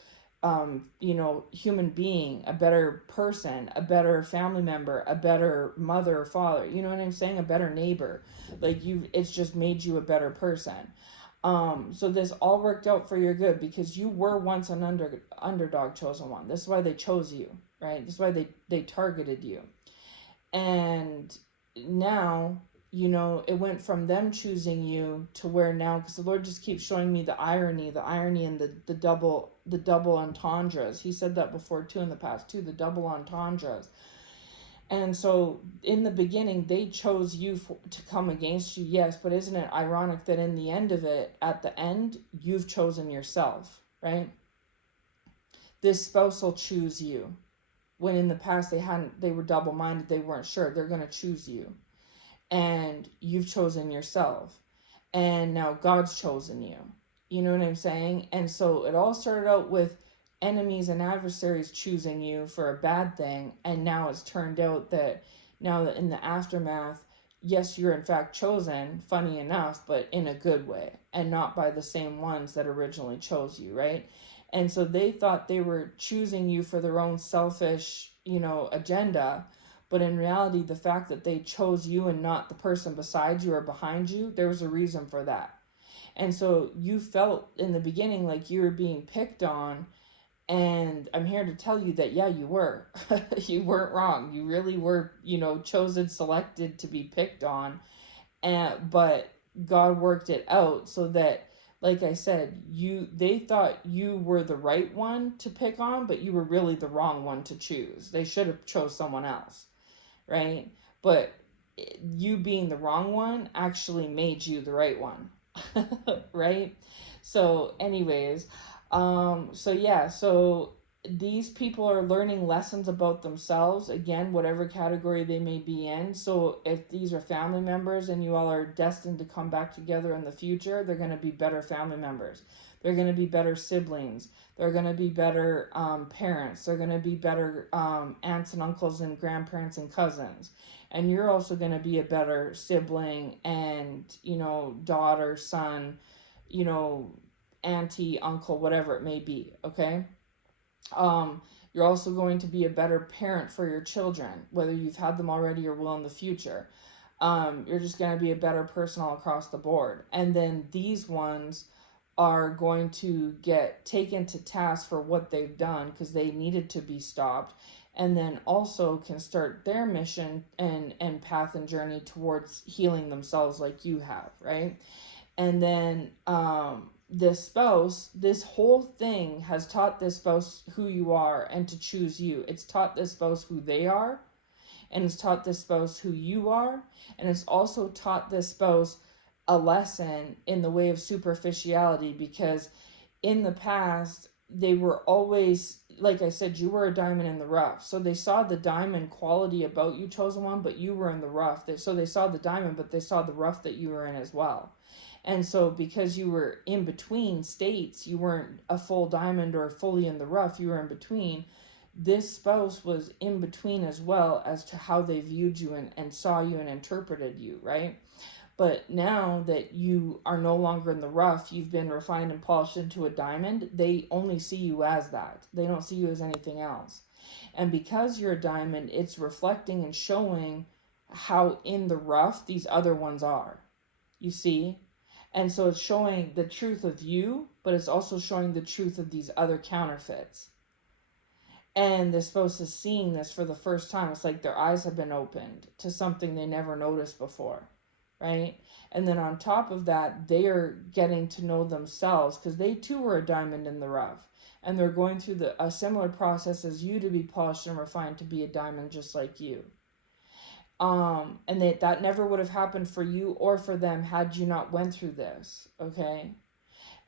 human being, a better person, a better family member, a better mother or father. You know what I'm saying? A better neighbor. It's just made you a better person. So this all worked out for your good, because you were once an underdog, chosen one. This is why they chose you, right? This is why they targeted you. And now, it went from them choosing you to where now, because the Lord just keeps showing me the irony and the double entendres. He said that before too in the past too, the double entendres. And so in the beginning, they chose you to come against you, yes, but isn't it ironic that in the end of it, at the end, you've chosen yourself, right? This spouse will choose you. When in the past they were double-minded, they weren't sure. They're going to choose you. And you've chosen yourself. And now God's chosen you. You know what I'm saying? And so it all started out with enemies and adversaries choosing you for a bad thing. And now it's turned out that now that in the aftermath, yes, you're in fact chosen, funny enough, but in a good way. And not by the same ones that originally chose you, right? And so they thought they were choosing you for their own selfish, agenda. But in reality, the fact that they chose you and not the person beside you or behind you, there was a reason for that. And so you felt in the beginning like you were being picked on. And I'm here to tell you that, yeah, you were. You weren't wrong. You really were, chosen, selected to be picked on. But God worked it out so that, like I said, they thought you were the right one to pick on, but you were really the wrong one to choose. They should have chose someone else, right? But you being the wrong one actually made you the right one, right? So anyways, so these people are learning lessons about themselves, again, whatever category they may be in. So if these are family members and you all are destined to come back together in the future, they're going to be better family members. They're going to be better siblings. They're going to be better parents. They're going to be better aunts and uncles and grandparents and cousins. And you're also going to be a better sibling and, daughter, son, auntie, uncle, whatever it may be, okay? You're also going to be a better parent for your children, whether you've had them already or will in the future. You're just going to be a better person all across the board. And then these ones are going to get taken to task for what they've done because they needed to be stopped. and then also can start their mission and path and journey towards healing themselves like you have, right? And then this spouse, this whole thing has taught this spouse who you are and to choose you. It's taught this spouse who they are, and it's taught this spouse who you are, and it's also taught this spouse a lesson in the way of superficiality, because in the past they were always, like I said, you were a diamond in the rough, so they saw the diamond quality about you, chosen one, but you were in the rough. So they saw the diamond, but they saw the rough that you were in as well. And so because you were in between states, you weren't a full diamond or fully in the rough, you were in between. This spouse was in between as well as to how they viewed you and saw you and interpreted you, right? But now that you are no longer in the rough, you've been refined and polished into a diamond, they only see you as that. They don't see you as anything else. And because you're a diamond, it's reflecting and showing how in the rough these other ones are. You see? And so it's showing the truth of you, but it's also showing the truth of these other counterfeits. And they're supposed to seeing this for the first time. It's like their eyes have been opened to something they never noticed before, right? And then on top of that, they are getting to know themselves, because they too were a diamond in the rough. And they're going through a similar process as you to be polished and refined to be a diamond just like you. And that never would have happened for you or for them had you not went through this, okay?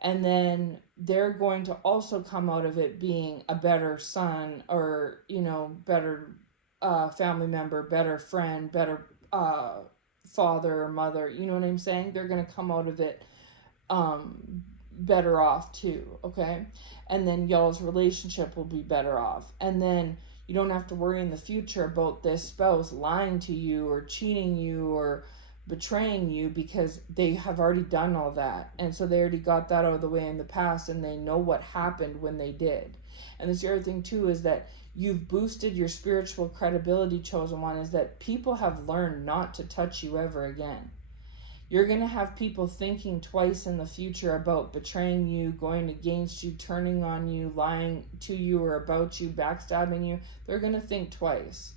And then they're going to also come out of it being a better son, or, better family member, better friend, better father or mother, you know what I'm saying? They're going to come out of it better off too, okay? And then y'all's relationship will be better off. And then you don't have to worry in the future about this spouse lying to you or cheating you or betraying you, because they have already done all that. And so they already got that out of the way in the past, and they know what happened when they did. And this other thing too is that you've boosted your spiritual credibility, chosen one, is that people have learned not to touch you ever again. You're going to have people thinking twice in the future about betraying you, going against you, turning on you, lying to you or about you, backstabbing you. They're going to think twice,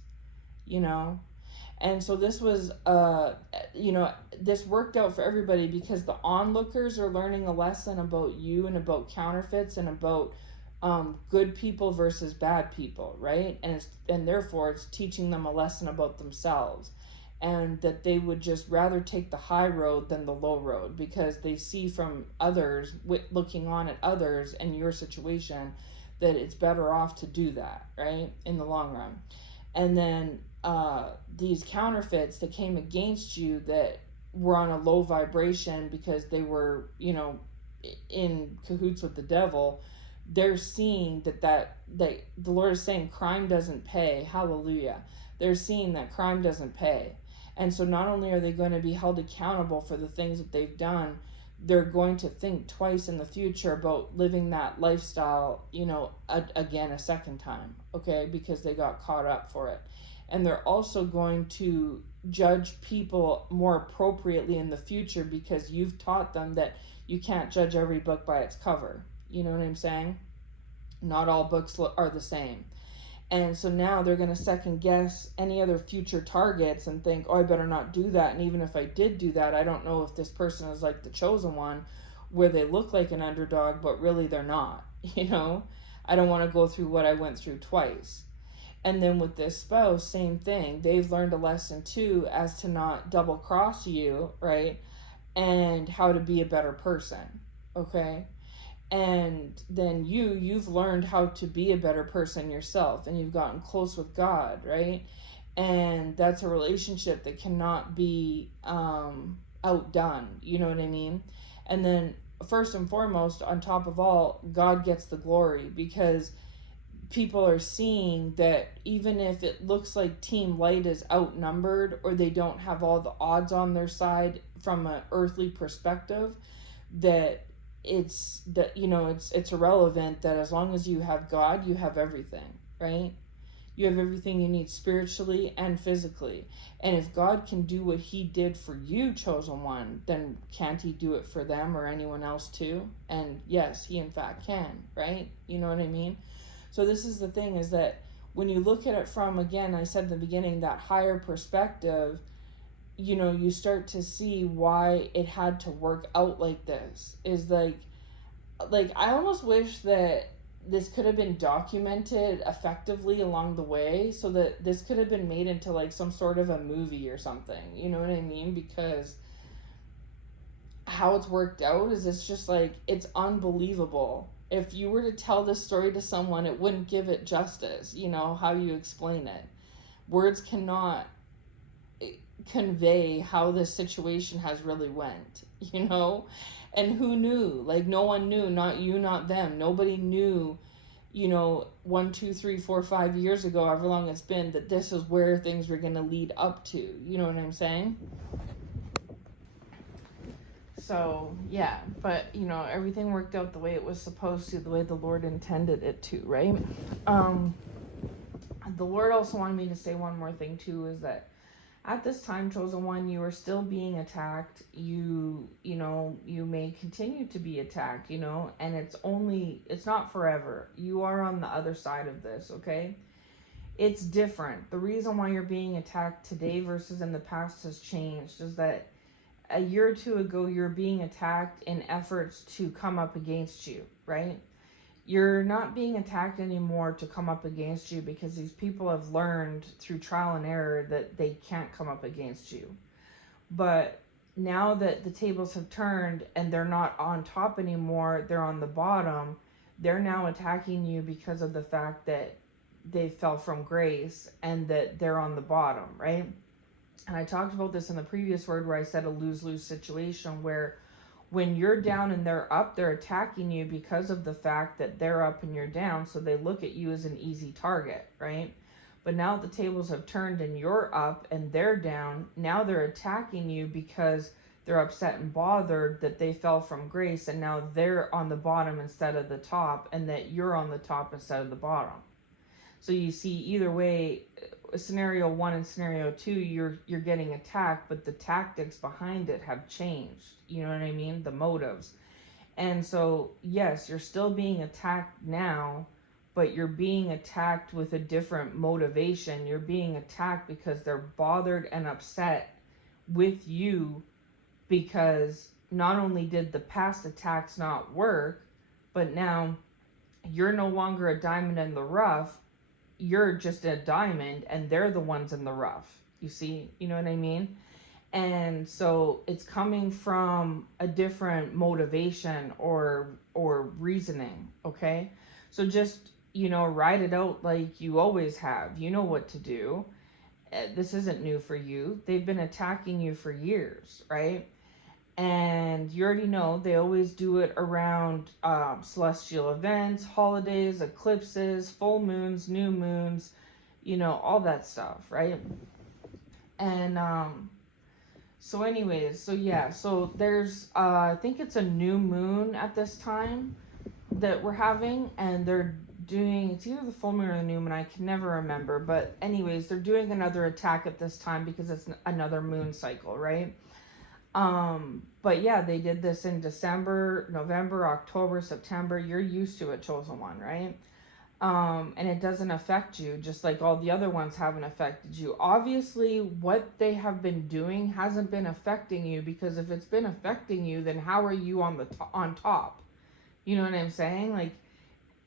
And so this was, this worked out for everybody, because the onlookers are learning a lesson about you and about counterfeits and about good people versus bad people, right? And therefore it's teaching them a lesson about themselves, and that they would just rather take the high road than the low road, because they see from others, looking on at others and your situation, that it's better off to do that, right, in the long run. And then these counterfeits that came against you, that were on a low vibration because they were, in cahoots with the devil, they're seeing that the Lord is saying crime doesn't pay. Hallelujah. They're seeing that crime doesn't pay. And so not only are they going to be held accountable for the things that they've done, they're going to think twice in the future about living that lifestyle, again, a second time, okay, because they got caught up for it. And they're also going to judge people more appropriately in the future, because you've taught them that you can't judge every book by its cover. You know what I'm saying? Not all books are the same. And so now they're going to second guess any other future targets and think, oh, I better not do that. And even if I did do that, I don't know if this person is like the chosen one, where they look like an underdog, but really they're not. I don't want to go through what I went through twice. And then with this spouse, same thing. They've learned a lesson too, as to not double cross you, right? And how to be a better person, okay? And then you've learned how to be a better person yourself, and you've gotten close with God, right? And that's a relationship that cannot be outdone, you know what I mean? And then first and foremost, on top of all, God gets the glory, because people are seeing that even if it looks like Team Light is outnumbered, or they don't have all the odds on their side from an earthly perspective, that it's irrelevant, that as long as you have God, you have everything, right? You have everything you need spiritually and physically. And if God can do what he did for you, chosen one, then can't he do it for them or anyone else too? And yes, he in fact can, right? You know what I mean? So this is the thing, is that when you look at it from, again, I said in the beginning, that higher perspective, you start to see why it had to work out like this. Is like I almost wish that this could have been documented effectively along the way, so that this could have been made into like some sort of a movie or something. You know what I mean? Because how it's worked out is, it's just like, it's unbelievable. If you were to tell this story to someone, it wouldn't give it justice. How you explain it. Words cannot convey how this situation has really went, and who knew? Like, no one knew, not you, not them. Nobody knew, 1, 2, 3, 4, 5 years ago, however long it's been, that this is where things were going to lead up to. You know what I'm saying? So yeah, but everything worked out the way it was supposed to, the way the Lord intended it to, right? The Lord also wanted me to say one more thing too, is that at this time, chosen one, you are still being attacked. You may continue to be attacked, and it's not forever. You are on the other side of this, okay? It's different. The reason why you're being attacked today versus in the past has changed, is that a year or two ago, you're being attacked in efforts to come up against you, right? You're not being attacked anymore to come up against you, because these people have learned through trial and error that they can't come up against you. But now that the tables have turned and they're not on top anymore, they're on the bottom, they're now attacking you because of the fact that they fell from grace and that they're on the bottom, right? And I talked about this in the previous word, where I said a lose-lose situation, where when you're down and they're up, they're attacking you because of the fact that they're up and you're down. So they look at you as an easy target, right? But now the tables have turned and you're up and they're down. Now they're attacking you because they're upset and bothered that they fell from grace, and now they're on the bottom instead of the top, and that you're on the top instead of the bottom. So you see, either way, scenario 1 and scenario 2, you're getting attacked, but the tactics behind it have changed. You know what I mean? The motives. And so, yes, you're still being attacked now, but you're being attacked with a different motivation. You're being attacked because they're bothered and upset with you, because not only did the past attacks not work, but now you're no longer a diamond in the rough. You're just a diamond and they're the ones in the rough. You see, you know what I mean? And so it's coming from a different motivation or reasoning, okay? So just, ride it out like you always have. You know what to do. This isn't new for you. They've been attacking you for years, right? And you already know they always do it around celestial events, holidays, eclipses, full moons, new moons, all that stuff, right? And so anyways, so there's I think it's a new moon at this time that we're having, and they're doing, it's either the full moon or the new moon, I can never remember, but anyways, they're doing another attack at this time because it's another moon cycle, right? But yeah, they did this in December, November, October, September. You're used to it, chosen one, right? And it doesn't affect you, just like all the other ones haven't affected you. Obviously, what they have been doing hasn't been affecting you, because if it's been affecting you, then how are you on top? You know what I'm saying? Like,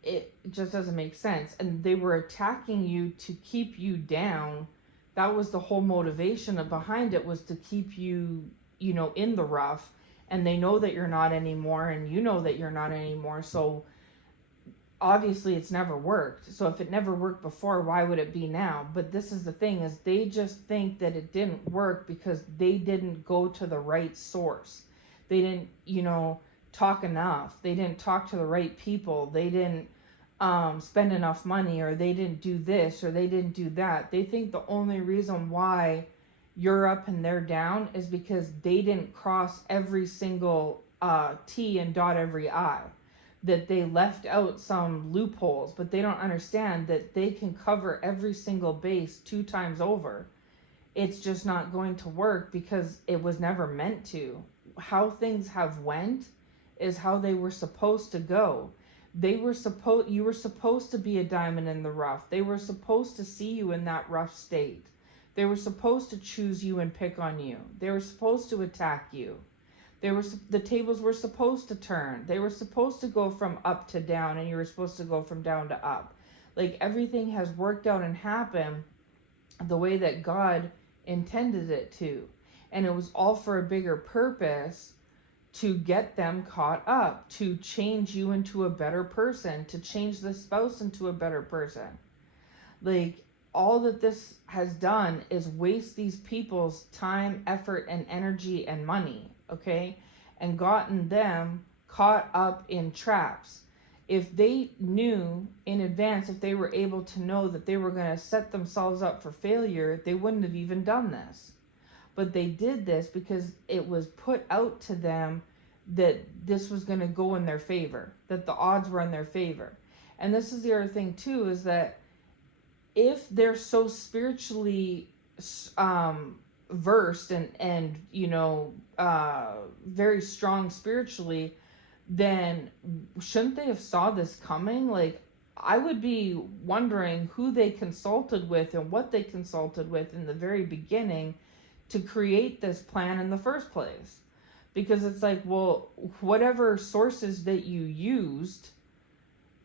it just doesn't make sense. And they were attacking you to keep you down. That was the whole motivation behind it, was to keep you, in the rough. And they know that you're not anymore, and you know that you're not anymore. So obviously it's never worked. So if it never worked before, why would it be now? But this is the thing, is they just think that it didn't work because they didn't go to the right source. They didn't, talk enough. They didn't talk to the right people. They didn't spend enough money, or they didn't do this, or they didn't do that. They think the only reason why you're up and they're down is because they didn't cross every single T and dot every I. That they left out some loopholes, but they don't understand that they can cover every single base 2 times over. It's just not going to work because it was never meant to. How things have went is how they were supposed to go. You were supposed to be a diamond in the rough. They were supposed to see you in that rough state. They were supposed to choose you and pick on you. They were supposed to attack you. The tables were supposed to turn. They were supposed to go from up to down, and you were supposed to go from down to up. Like, everything has worked out and happened the way that God intended it to. And it was all for a bigger purpose, to get them caught up, to change you into a better person, to change the spouse into a better person. Like, all that this has done is waste these people's time, effort, and energy and money, okay? And gotten them caught up in traps. If they knew in advance, if they were able to know that they were going to set themselves up for failure, they wouldn't have even done this. But they did this because it was put out to them that this was going to go in their favor, that the odds were in their favor. And this is the other thing too, is that if they're so spiritually versed and very strong spiritually, then shouldn't they have saw this coming? Like, I would be wondering who they consulted with and what they consulted with in the very beginning to create this plan in the first place. Because it's like, well, whatever sources that you used,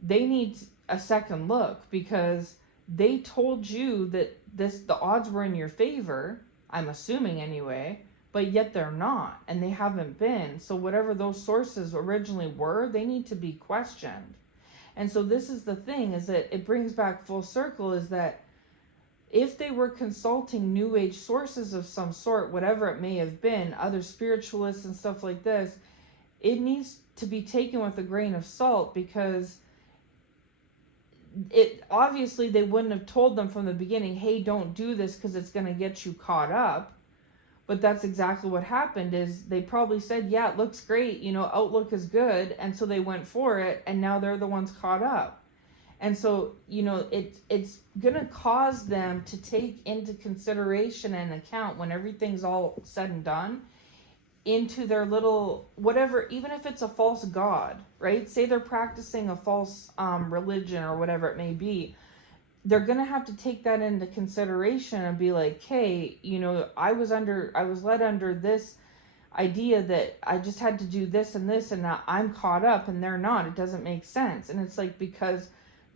they need a second look, because they told you that the odds were in your favor, I'm assuming anyway, but yet they're not, and they haven't been. So whatever those sources originally were, they need to be questioned. And so this is the thing, is that it brings back full circle, is that if they were consulting New Age sources of some sort, whatever it may have been, other spiritualists and stuff like this, it needs to be taken with a grain of salt, because it obviously they wouldn't have told them from the beginning, hey, don't do this because it's going to get you caught up. But that's exactly what happened, is they probably said, yeah, it looks great, outlook is good, and so they went for it, and now they're the ones caught up. And so, it's going to cause them to take into consideration and account, when everything's all said and done, into their little, whatever, even if it's a false god, right? Say they're practicing a false religion or whatever it may be. They're going to have to take that into consideration and be like, hey, I was led under this idea that I just had to do this, and now I'm caught up and they're not. It doesn't make sense. And it's like, because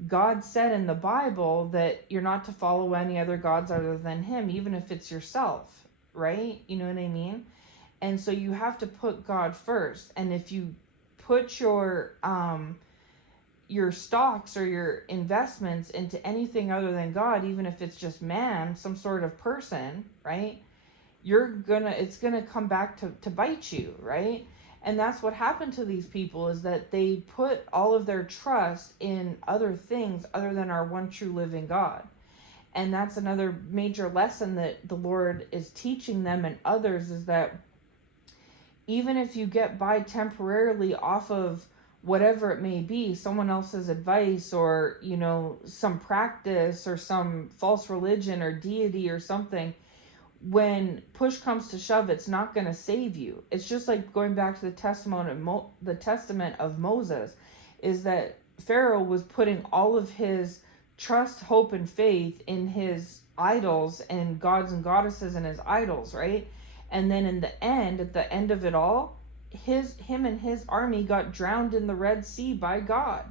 God said in the Bible that you're not to follow any other gods other than him, even if it's yourself, right? You know what I mean? And so you have to put God first. And if you put your stocks or your investments into anything other than God, even if it's just man, some sort of person, right? It's gonna come back to bite you, right? And that's what happened to these people, is that they put all of their trust in other things other than our one true living God. And that's another major lesson that the Lord is teaching them and others, is that even if you get by temporarily off of whatever it may be, someone else's advice, or, some practice or some false religion or deity or something, when push comes to shove, it's not going to save you. It's just like going back to the testament of Moses, is that Pharaoh was putting all of his trust, hope, and faith in his idols and gods and goddesses and his idols, right? And then at the end of it all, him and his army got drowned in the Red Sea by God.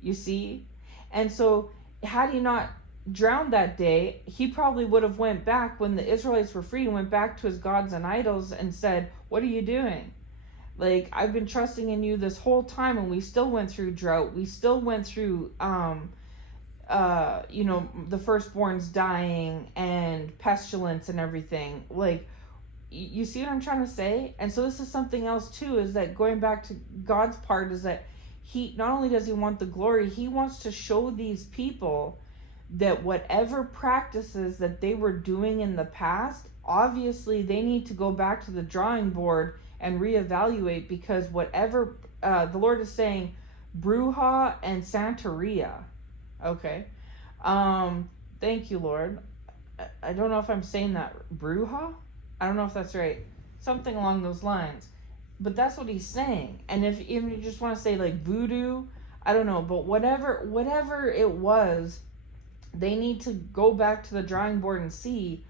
You see? And so had he not drowned that day, he probably would have went back when the Israelites were free, and went back to his gods and idols and said, what are you doing? Like, I've been trusting in you this whole time, and we still went through drought. We still went through, the firstborns dying and pestilence and everything. Like, you see what I'm trying to say? And so this is something else too, is that going back to God's part, is that he, not only does he want the glory, he wants to show these people that whatever practices that they were doing in the past, obviously they need to go back to the drawing board and reevaluate, because whatever the Lord is saying, Bruja and Santeria. Okay. Thank you, Lord. I don't know if I'm saying that. Bruja? I don't know if that's right. Something along those lines. But that's what he's saying. And if even you just want to say like voodoo, I don't know, but whatever it was, they need to go back to the drawing board and see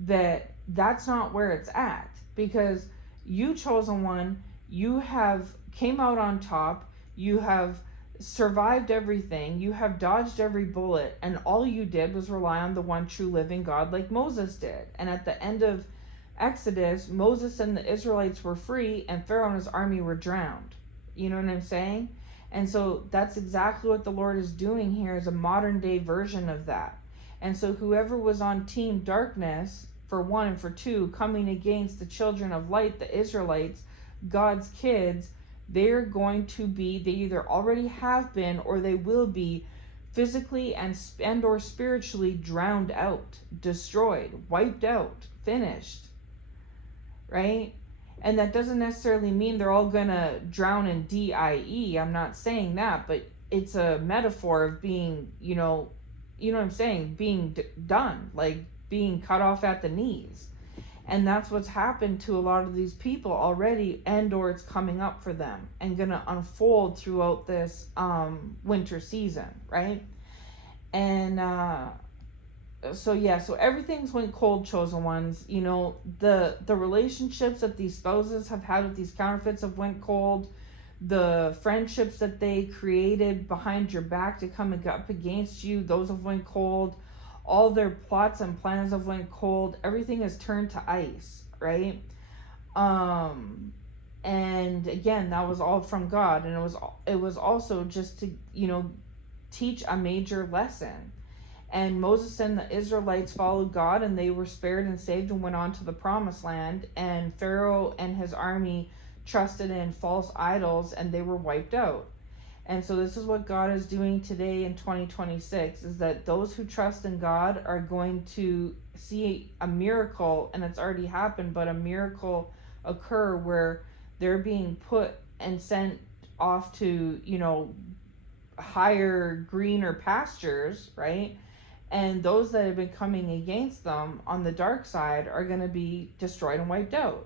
that that's not where it's at, because you, chosen one, you have came out on top, you have survived everything, you have dodged every bullet, and all you did was rely on the one true living God, like Moses did. And at the end of Exodus, Moses and the Israelites were free, and Pharaoh and his army were drowned. You know what I'm saying? And so that's exactly what the Lord is doing here, is a modern day version of that. And so whoever was on team darkness, for one, and for two, coming against the children of light, the Israelites, God's kids, they're going to be, they either already have been or they will be, physically and or spiritually drowned out, destroyed, wiped out, finished, right? And that doesn't necessarily mean they're all gonna drown in DIE. I'm not saying that, but it's a metaphor of being, you know what I'm saying, being done, like being cut off at the knees. And that's what's happened to a lot of these people already, and or it's coming up for them and gonna unfold throughout this winter season, right? And so yeah, so everything's went cold, chosen ones. You know, the relationships that these spouses have had with these counterfeits have went cold. The friendships that they created behind your back to come up against you, those have went cold. All their plots and plans have went cold. Everything has turned to ice, right? And again, that was all from God, and it was also just to, you know, teach a major lesson. And Moses and the Israelites followed God, and they were spared and saved and went on to the promised land. And Pharaoh and his army trusted in false idols, and they were wiped out. And so this is what God is doing today in 2026, is that those who trust in God are going to see a miracle, and it's already happened, but a miracle occur where they're being put and sent off to, you know, higher, greener pastures, right? And those that have been coming against them on the dark side are going to be destroyed and wiped out.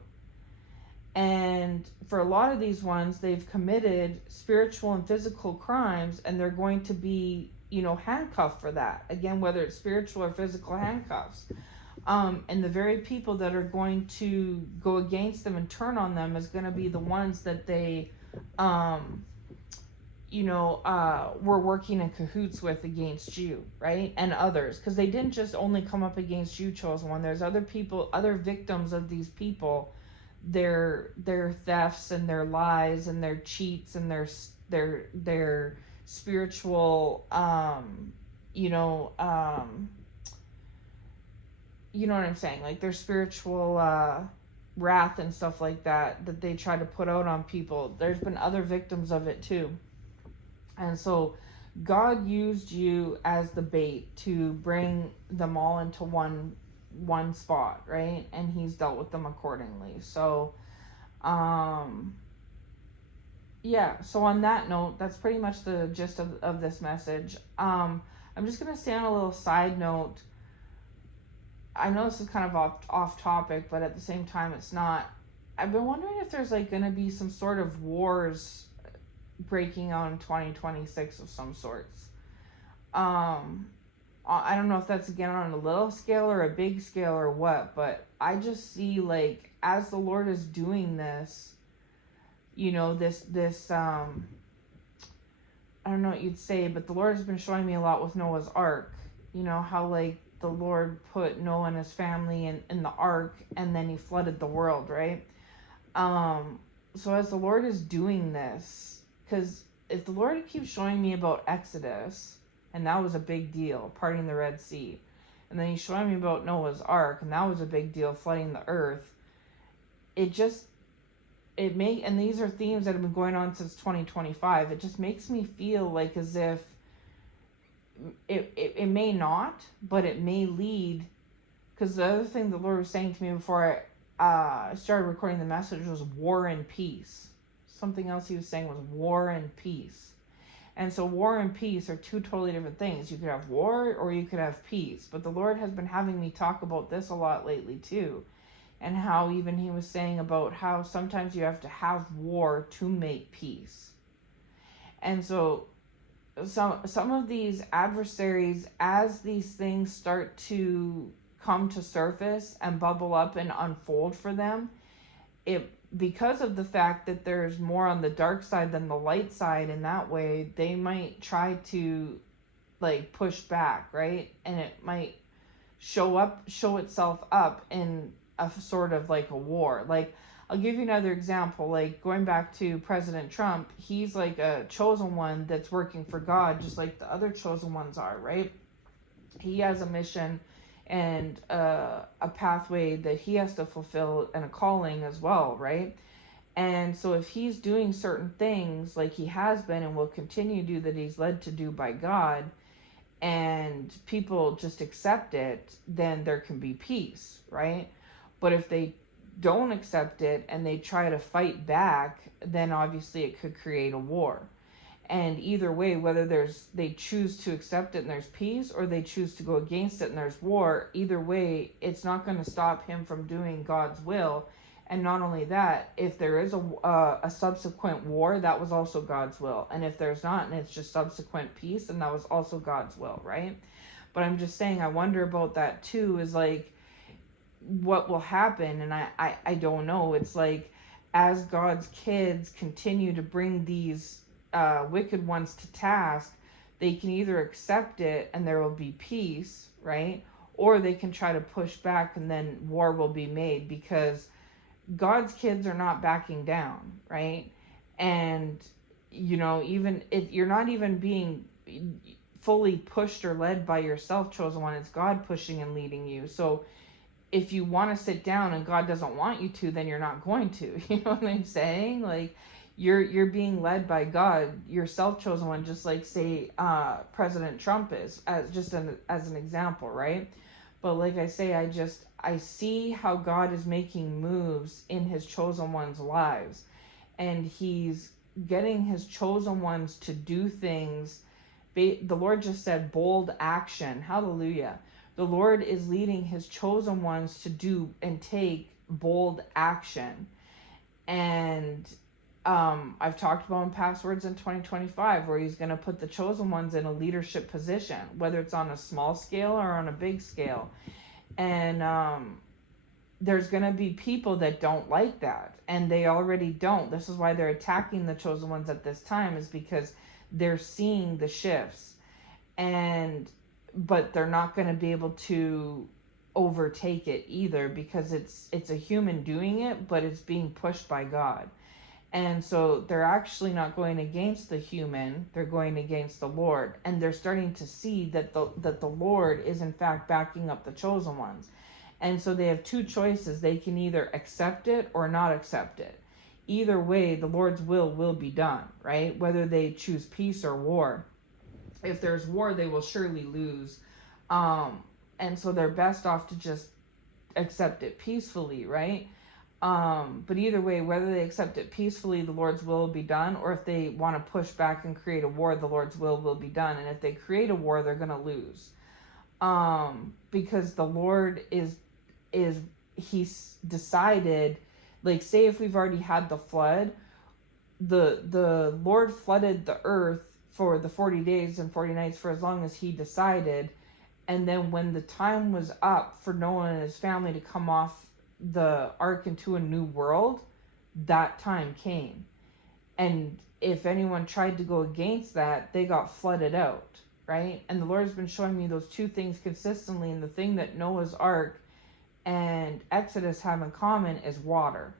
And for a lot of these ones, they've committed spiritual and physical crimes, and they're going to be, you know, handcuffed for that. Again, whether it's spiritual or physical handcuffs. And the very people that are going to go against them and turn on them is going to be the ones that they, were working in cahoots with against you, right? And others, because they didn't just only come up against you, chosen one. There's other people, other victims of these people, their thefts and their lies and their cheats and their spiritual, you know what I'm saying, like their spiritual wrath and stuff like that they try to put out on people. There's been other victims of it too. And so God used you as the bait to bring them all into one spot, right? And he's dealt with them accordingly. So yeah, so on that note, that's pretty much the gist of this message. I'm just going to stay on a little side note. I know this is kind of off topic, but at the same time it's not. I've been wondering if there's like going to be some sort of wars breaking out in 2026 of some sorts. I don't know if that's again on a little scale or a big scale or what, but I just see, like, as the Lord is doing this, you know, this I don't know what you'd say, but the Lord has been showing me a lot with Noah's Ark. You know, how like the Lord put Noah and his family in the ark, and then he flooded the world, right? So as the Lord is doing this, because if the Lord keeps showing me about Exodus, and that was a big deal, parting the Red Sea, and then he's showing me about Noah's Ark, and that was a big deal, flooding the earth, and these are themes that have been going on since 2025, it just makes me feel like as if it may not, but it may lead, because the other thing the Lord was saying to me before I started recording the message was war and peace. Something else he was saying was war and peace. And so war and peace are two totally different things. You could have war or you could have peace. But the Lord has been having me talk about this a lot lately too. And how even he was saying about how sometimes you have to have war to make peace. And so some of these adversaries, as these things start to come to surface and bubble up and unfold for them, it, because of the fact that there's more on the dark side than the light side, in that way they might try to like push back, right? And it might show itself up in a sort of like a war. Like, I'll give you another example. Like, going back to President Trump, he's like a chosen one that's working for God, just like the other chosen ones are, right? He has a mission and a pathway that he has to fulfill, and a calling as well, right? And so if he's doing certain things like he has been and will continue to do, that he's led to do by God, and people just accept it, then there can be peace, right? But if they don't accept it and they try to fight back, then obviously it could create a war. And either way, whether they choose to accept it and there's peace, or they choose to go against it and there's war, either way, it's not going to stop him from doing God's will. And not only that, if there is a subsequent war, that was also God's will. And if there's not, and it's just subsequent peace, then that was also God's will, right? But I'm just saying, I wonder about that too, is like, what will happen? And I don't know. It's like, as God's kids continue to bring these wicked ones to task, they can either accept it and there will be peace, right? Or they can try to push back and then war will be made, because God's kids are not backing down, right? And even if you're not even being fully pushed or led by yourself, chosen one, it's God pushing and leading you. So if you want to sit down and God doesn't want you to, then you're not going to. You know what I'm saying? Like, you're being led by God, yourself, chosen one, just like, say, President Trump is, as an example, right? But like I say, I see how God is making moves in his chosen ones' lives, and he's getting his chosen ones to do things. The Lord just said bold action. Hallelujah. The Lord is leading his chosen ones to do and take bold action. And I've talked about in past words in 2025, where he's going to put the chosen ones in a leadership position, whether it's on a small scale or on a big scale. And there's going to be people that don't like that, and they already don't. This is why they're attacking the chosen ones at this time, is because they're seeing the shifts, but they're not going to be able to overtake it either, because it's a human doing it, but it's being pushed by God. And so they're actually not going against the human, they're going against the Lord. And they're starting to see that the Lord is in fact backing up the chosen ones. And so they have two choices. They can either accept it or not accept it. Either way, the Lord's will be done, right? Whether they choose peace or war. If there's war, they will surely lose. And so they're best off to just accept it peacefully, right? But either way, whether they accept it peacefully, the Lord's will be done, or if they want to push back and create a war, the Lord's will be done. And if they create a war, they're going to lose. Because the Lord he's decided, like, say if we've already had the flood, the Lord flooded the earth for the 40 days and 40 nights for as long as he decided. And then when the time was up for Noah and his family to come off the ark into a new world, that time came. And if anyone tried to go against that, they got flooded out, right? And the Lord's been showing me those two things consistently. And the thing that Noah's ark and Exodus have in common is water.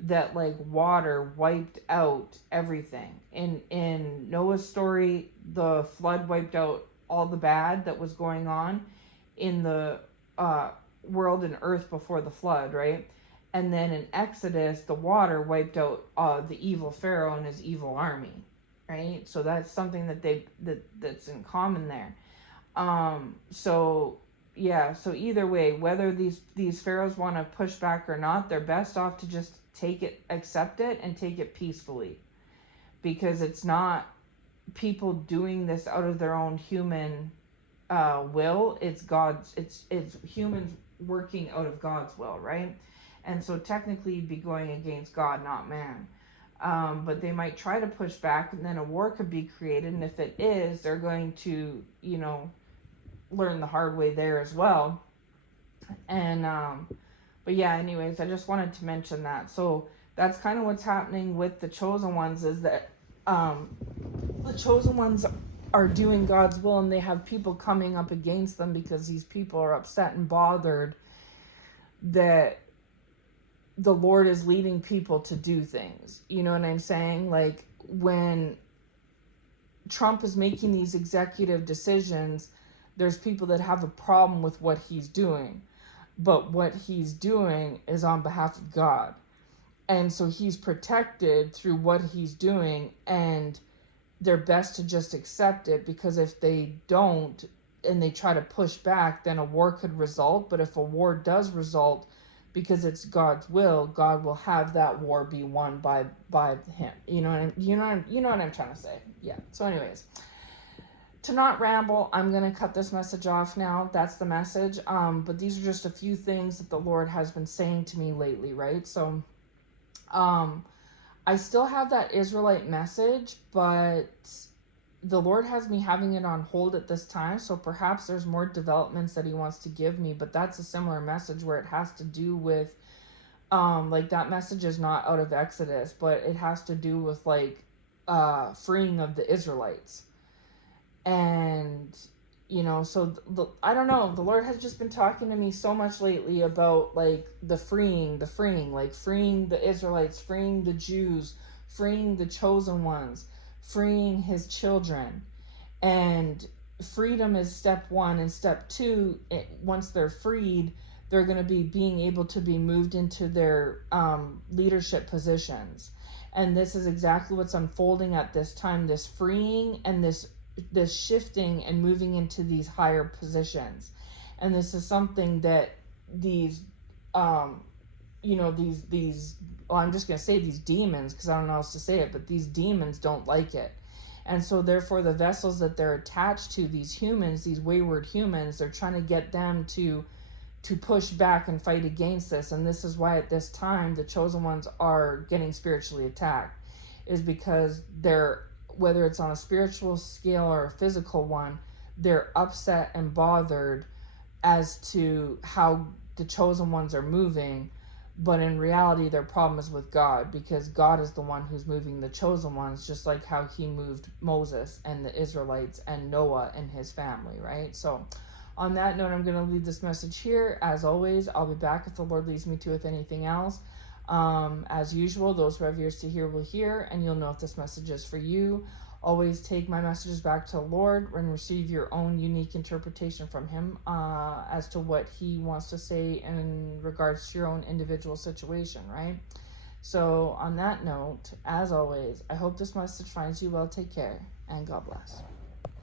That, like, water wiped out everything. In Noah's story, the flood wiped out all the bad that was going on in the world and earth before the flood, right? And then in Exodus, the water wiped out the evil Pharaoh and his evil army, right? So that's something that's in common there. So either way, whether these pharaohs want to push back or not, they're best off to just accept it and take it peacefully, because it's not people doing this out of their own human will. It's humans working out of God's will, right? And so technically you'd be going against God, not man. But they might try to push back, and then a war could be created. And if it is, they're going to, learn the hard way there as well. And but yeah, anyways, I just wanted to mention that. So that's kind of what's happening with the chosen ones, is that the chosen ones are doing God's will, and they have people coming up against them because these people are upset and bothered that the Lord is leading people to do things. You know what I'm saying? Like, when Trump is making these executive decisions, there's people that have a problem with what he's doing. But what he's doing is on behalf of God. And so he's protected through what he's doing, and they're best to just accept it, because if they don't and they try to push back, then a war could result. But if a war does result, because it's God's will, God will have that war be won by him. You know what I'm trying to say. Yeah. So anyways, to not ramble, I'm going to cut this message off now. That's the message. But these are just a few things that the Lord has been saying to me lately, right? So I still have that Israelite message, but the Lord has me having it on hold at this time. So perhaps there's more developments that he wants to give me, but that's a similar message where it has to do with, like, that message is not out of Exodus, but it has to do with, like, freeing of the Israelites. And, so I don't know, the Lord has just been talking to me so much lately about, like, the freeing, like freeing the Israelites, freeing the Jews, freeing the chosen ones, freeing his children. And freedom is step one, and step two, once they're freed, they're going to be being able to be moved into their leadership positions. And this is exactly what's unfolding at this time, this freeing and this shifting and moving into these higher positions. And this is something that these I'm just going to say these demons, because I don't know how else to say it, but these demons don't like it. And so therefore the vessels that they're attached to, these humans, these wayward humans, they're trying to get them to push back and fight against this. And this is why at this time the chosen ones are getting spiritually attacked, is because they're, whether it's on a spiritual scale or a physical one, they're upset and bothered as to how the chosen ones are moving. But in reality, their problem is with God, because God is the one who's moving the chosen ones, just like how he moved Moses and the Israelites and Noah and his family, right? So on that note, I'm going to leave this message here. As always, I'll be back if the Lord leads me to with anything else. As usual, those who have ears to hear will hear, and you'll know if this message is for you. Always take my messages back to the Lord and receive your own unique interpretation from him as to what he wants to say in regards to your own individual situation, right? So on that note, as always, I hope this message finds you well. Take care, and God bless.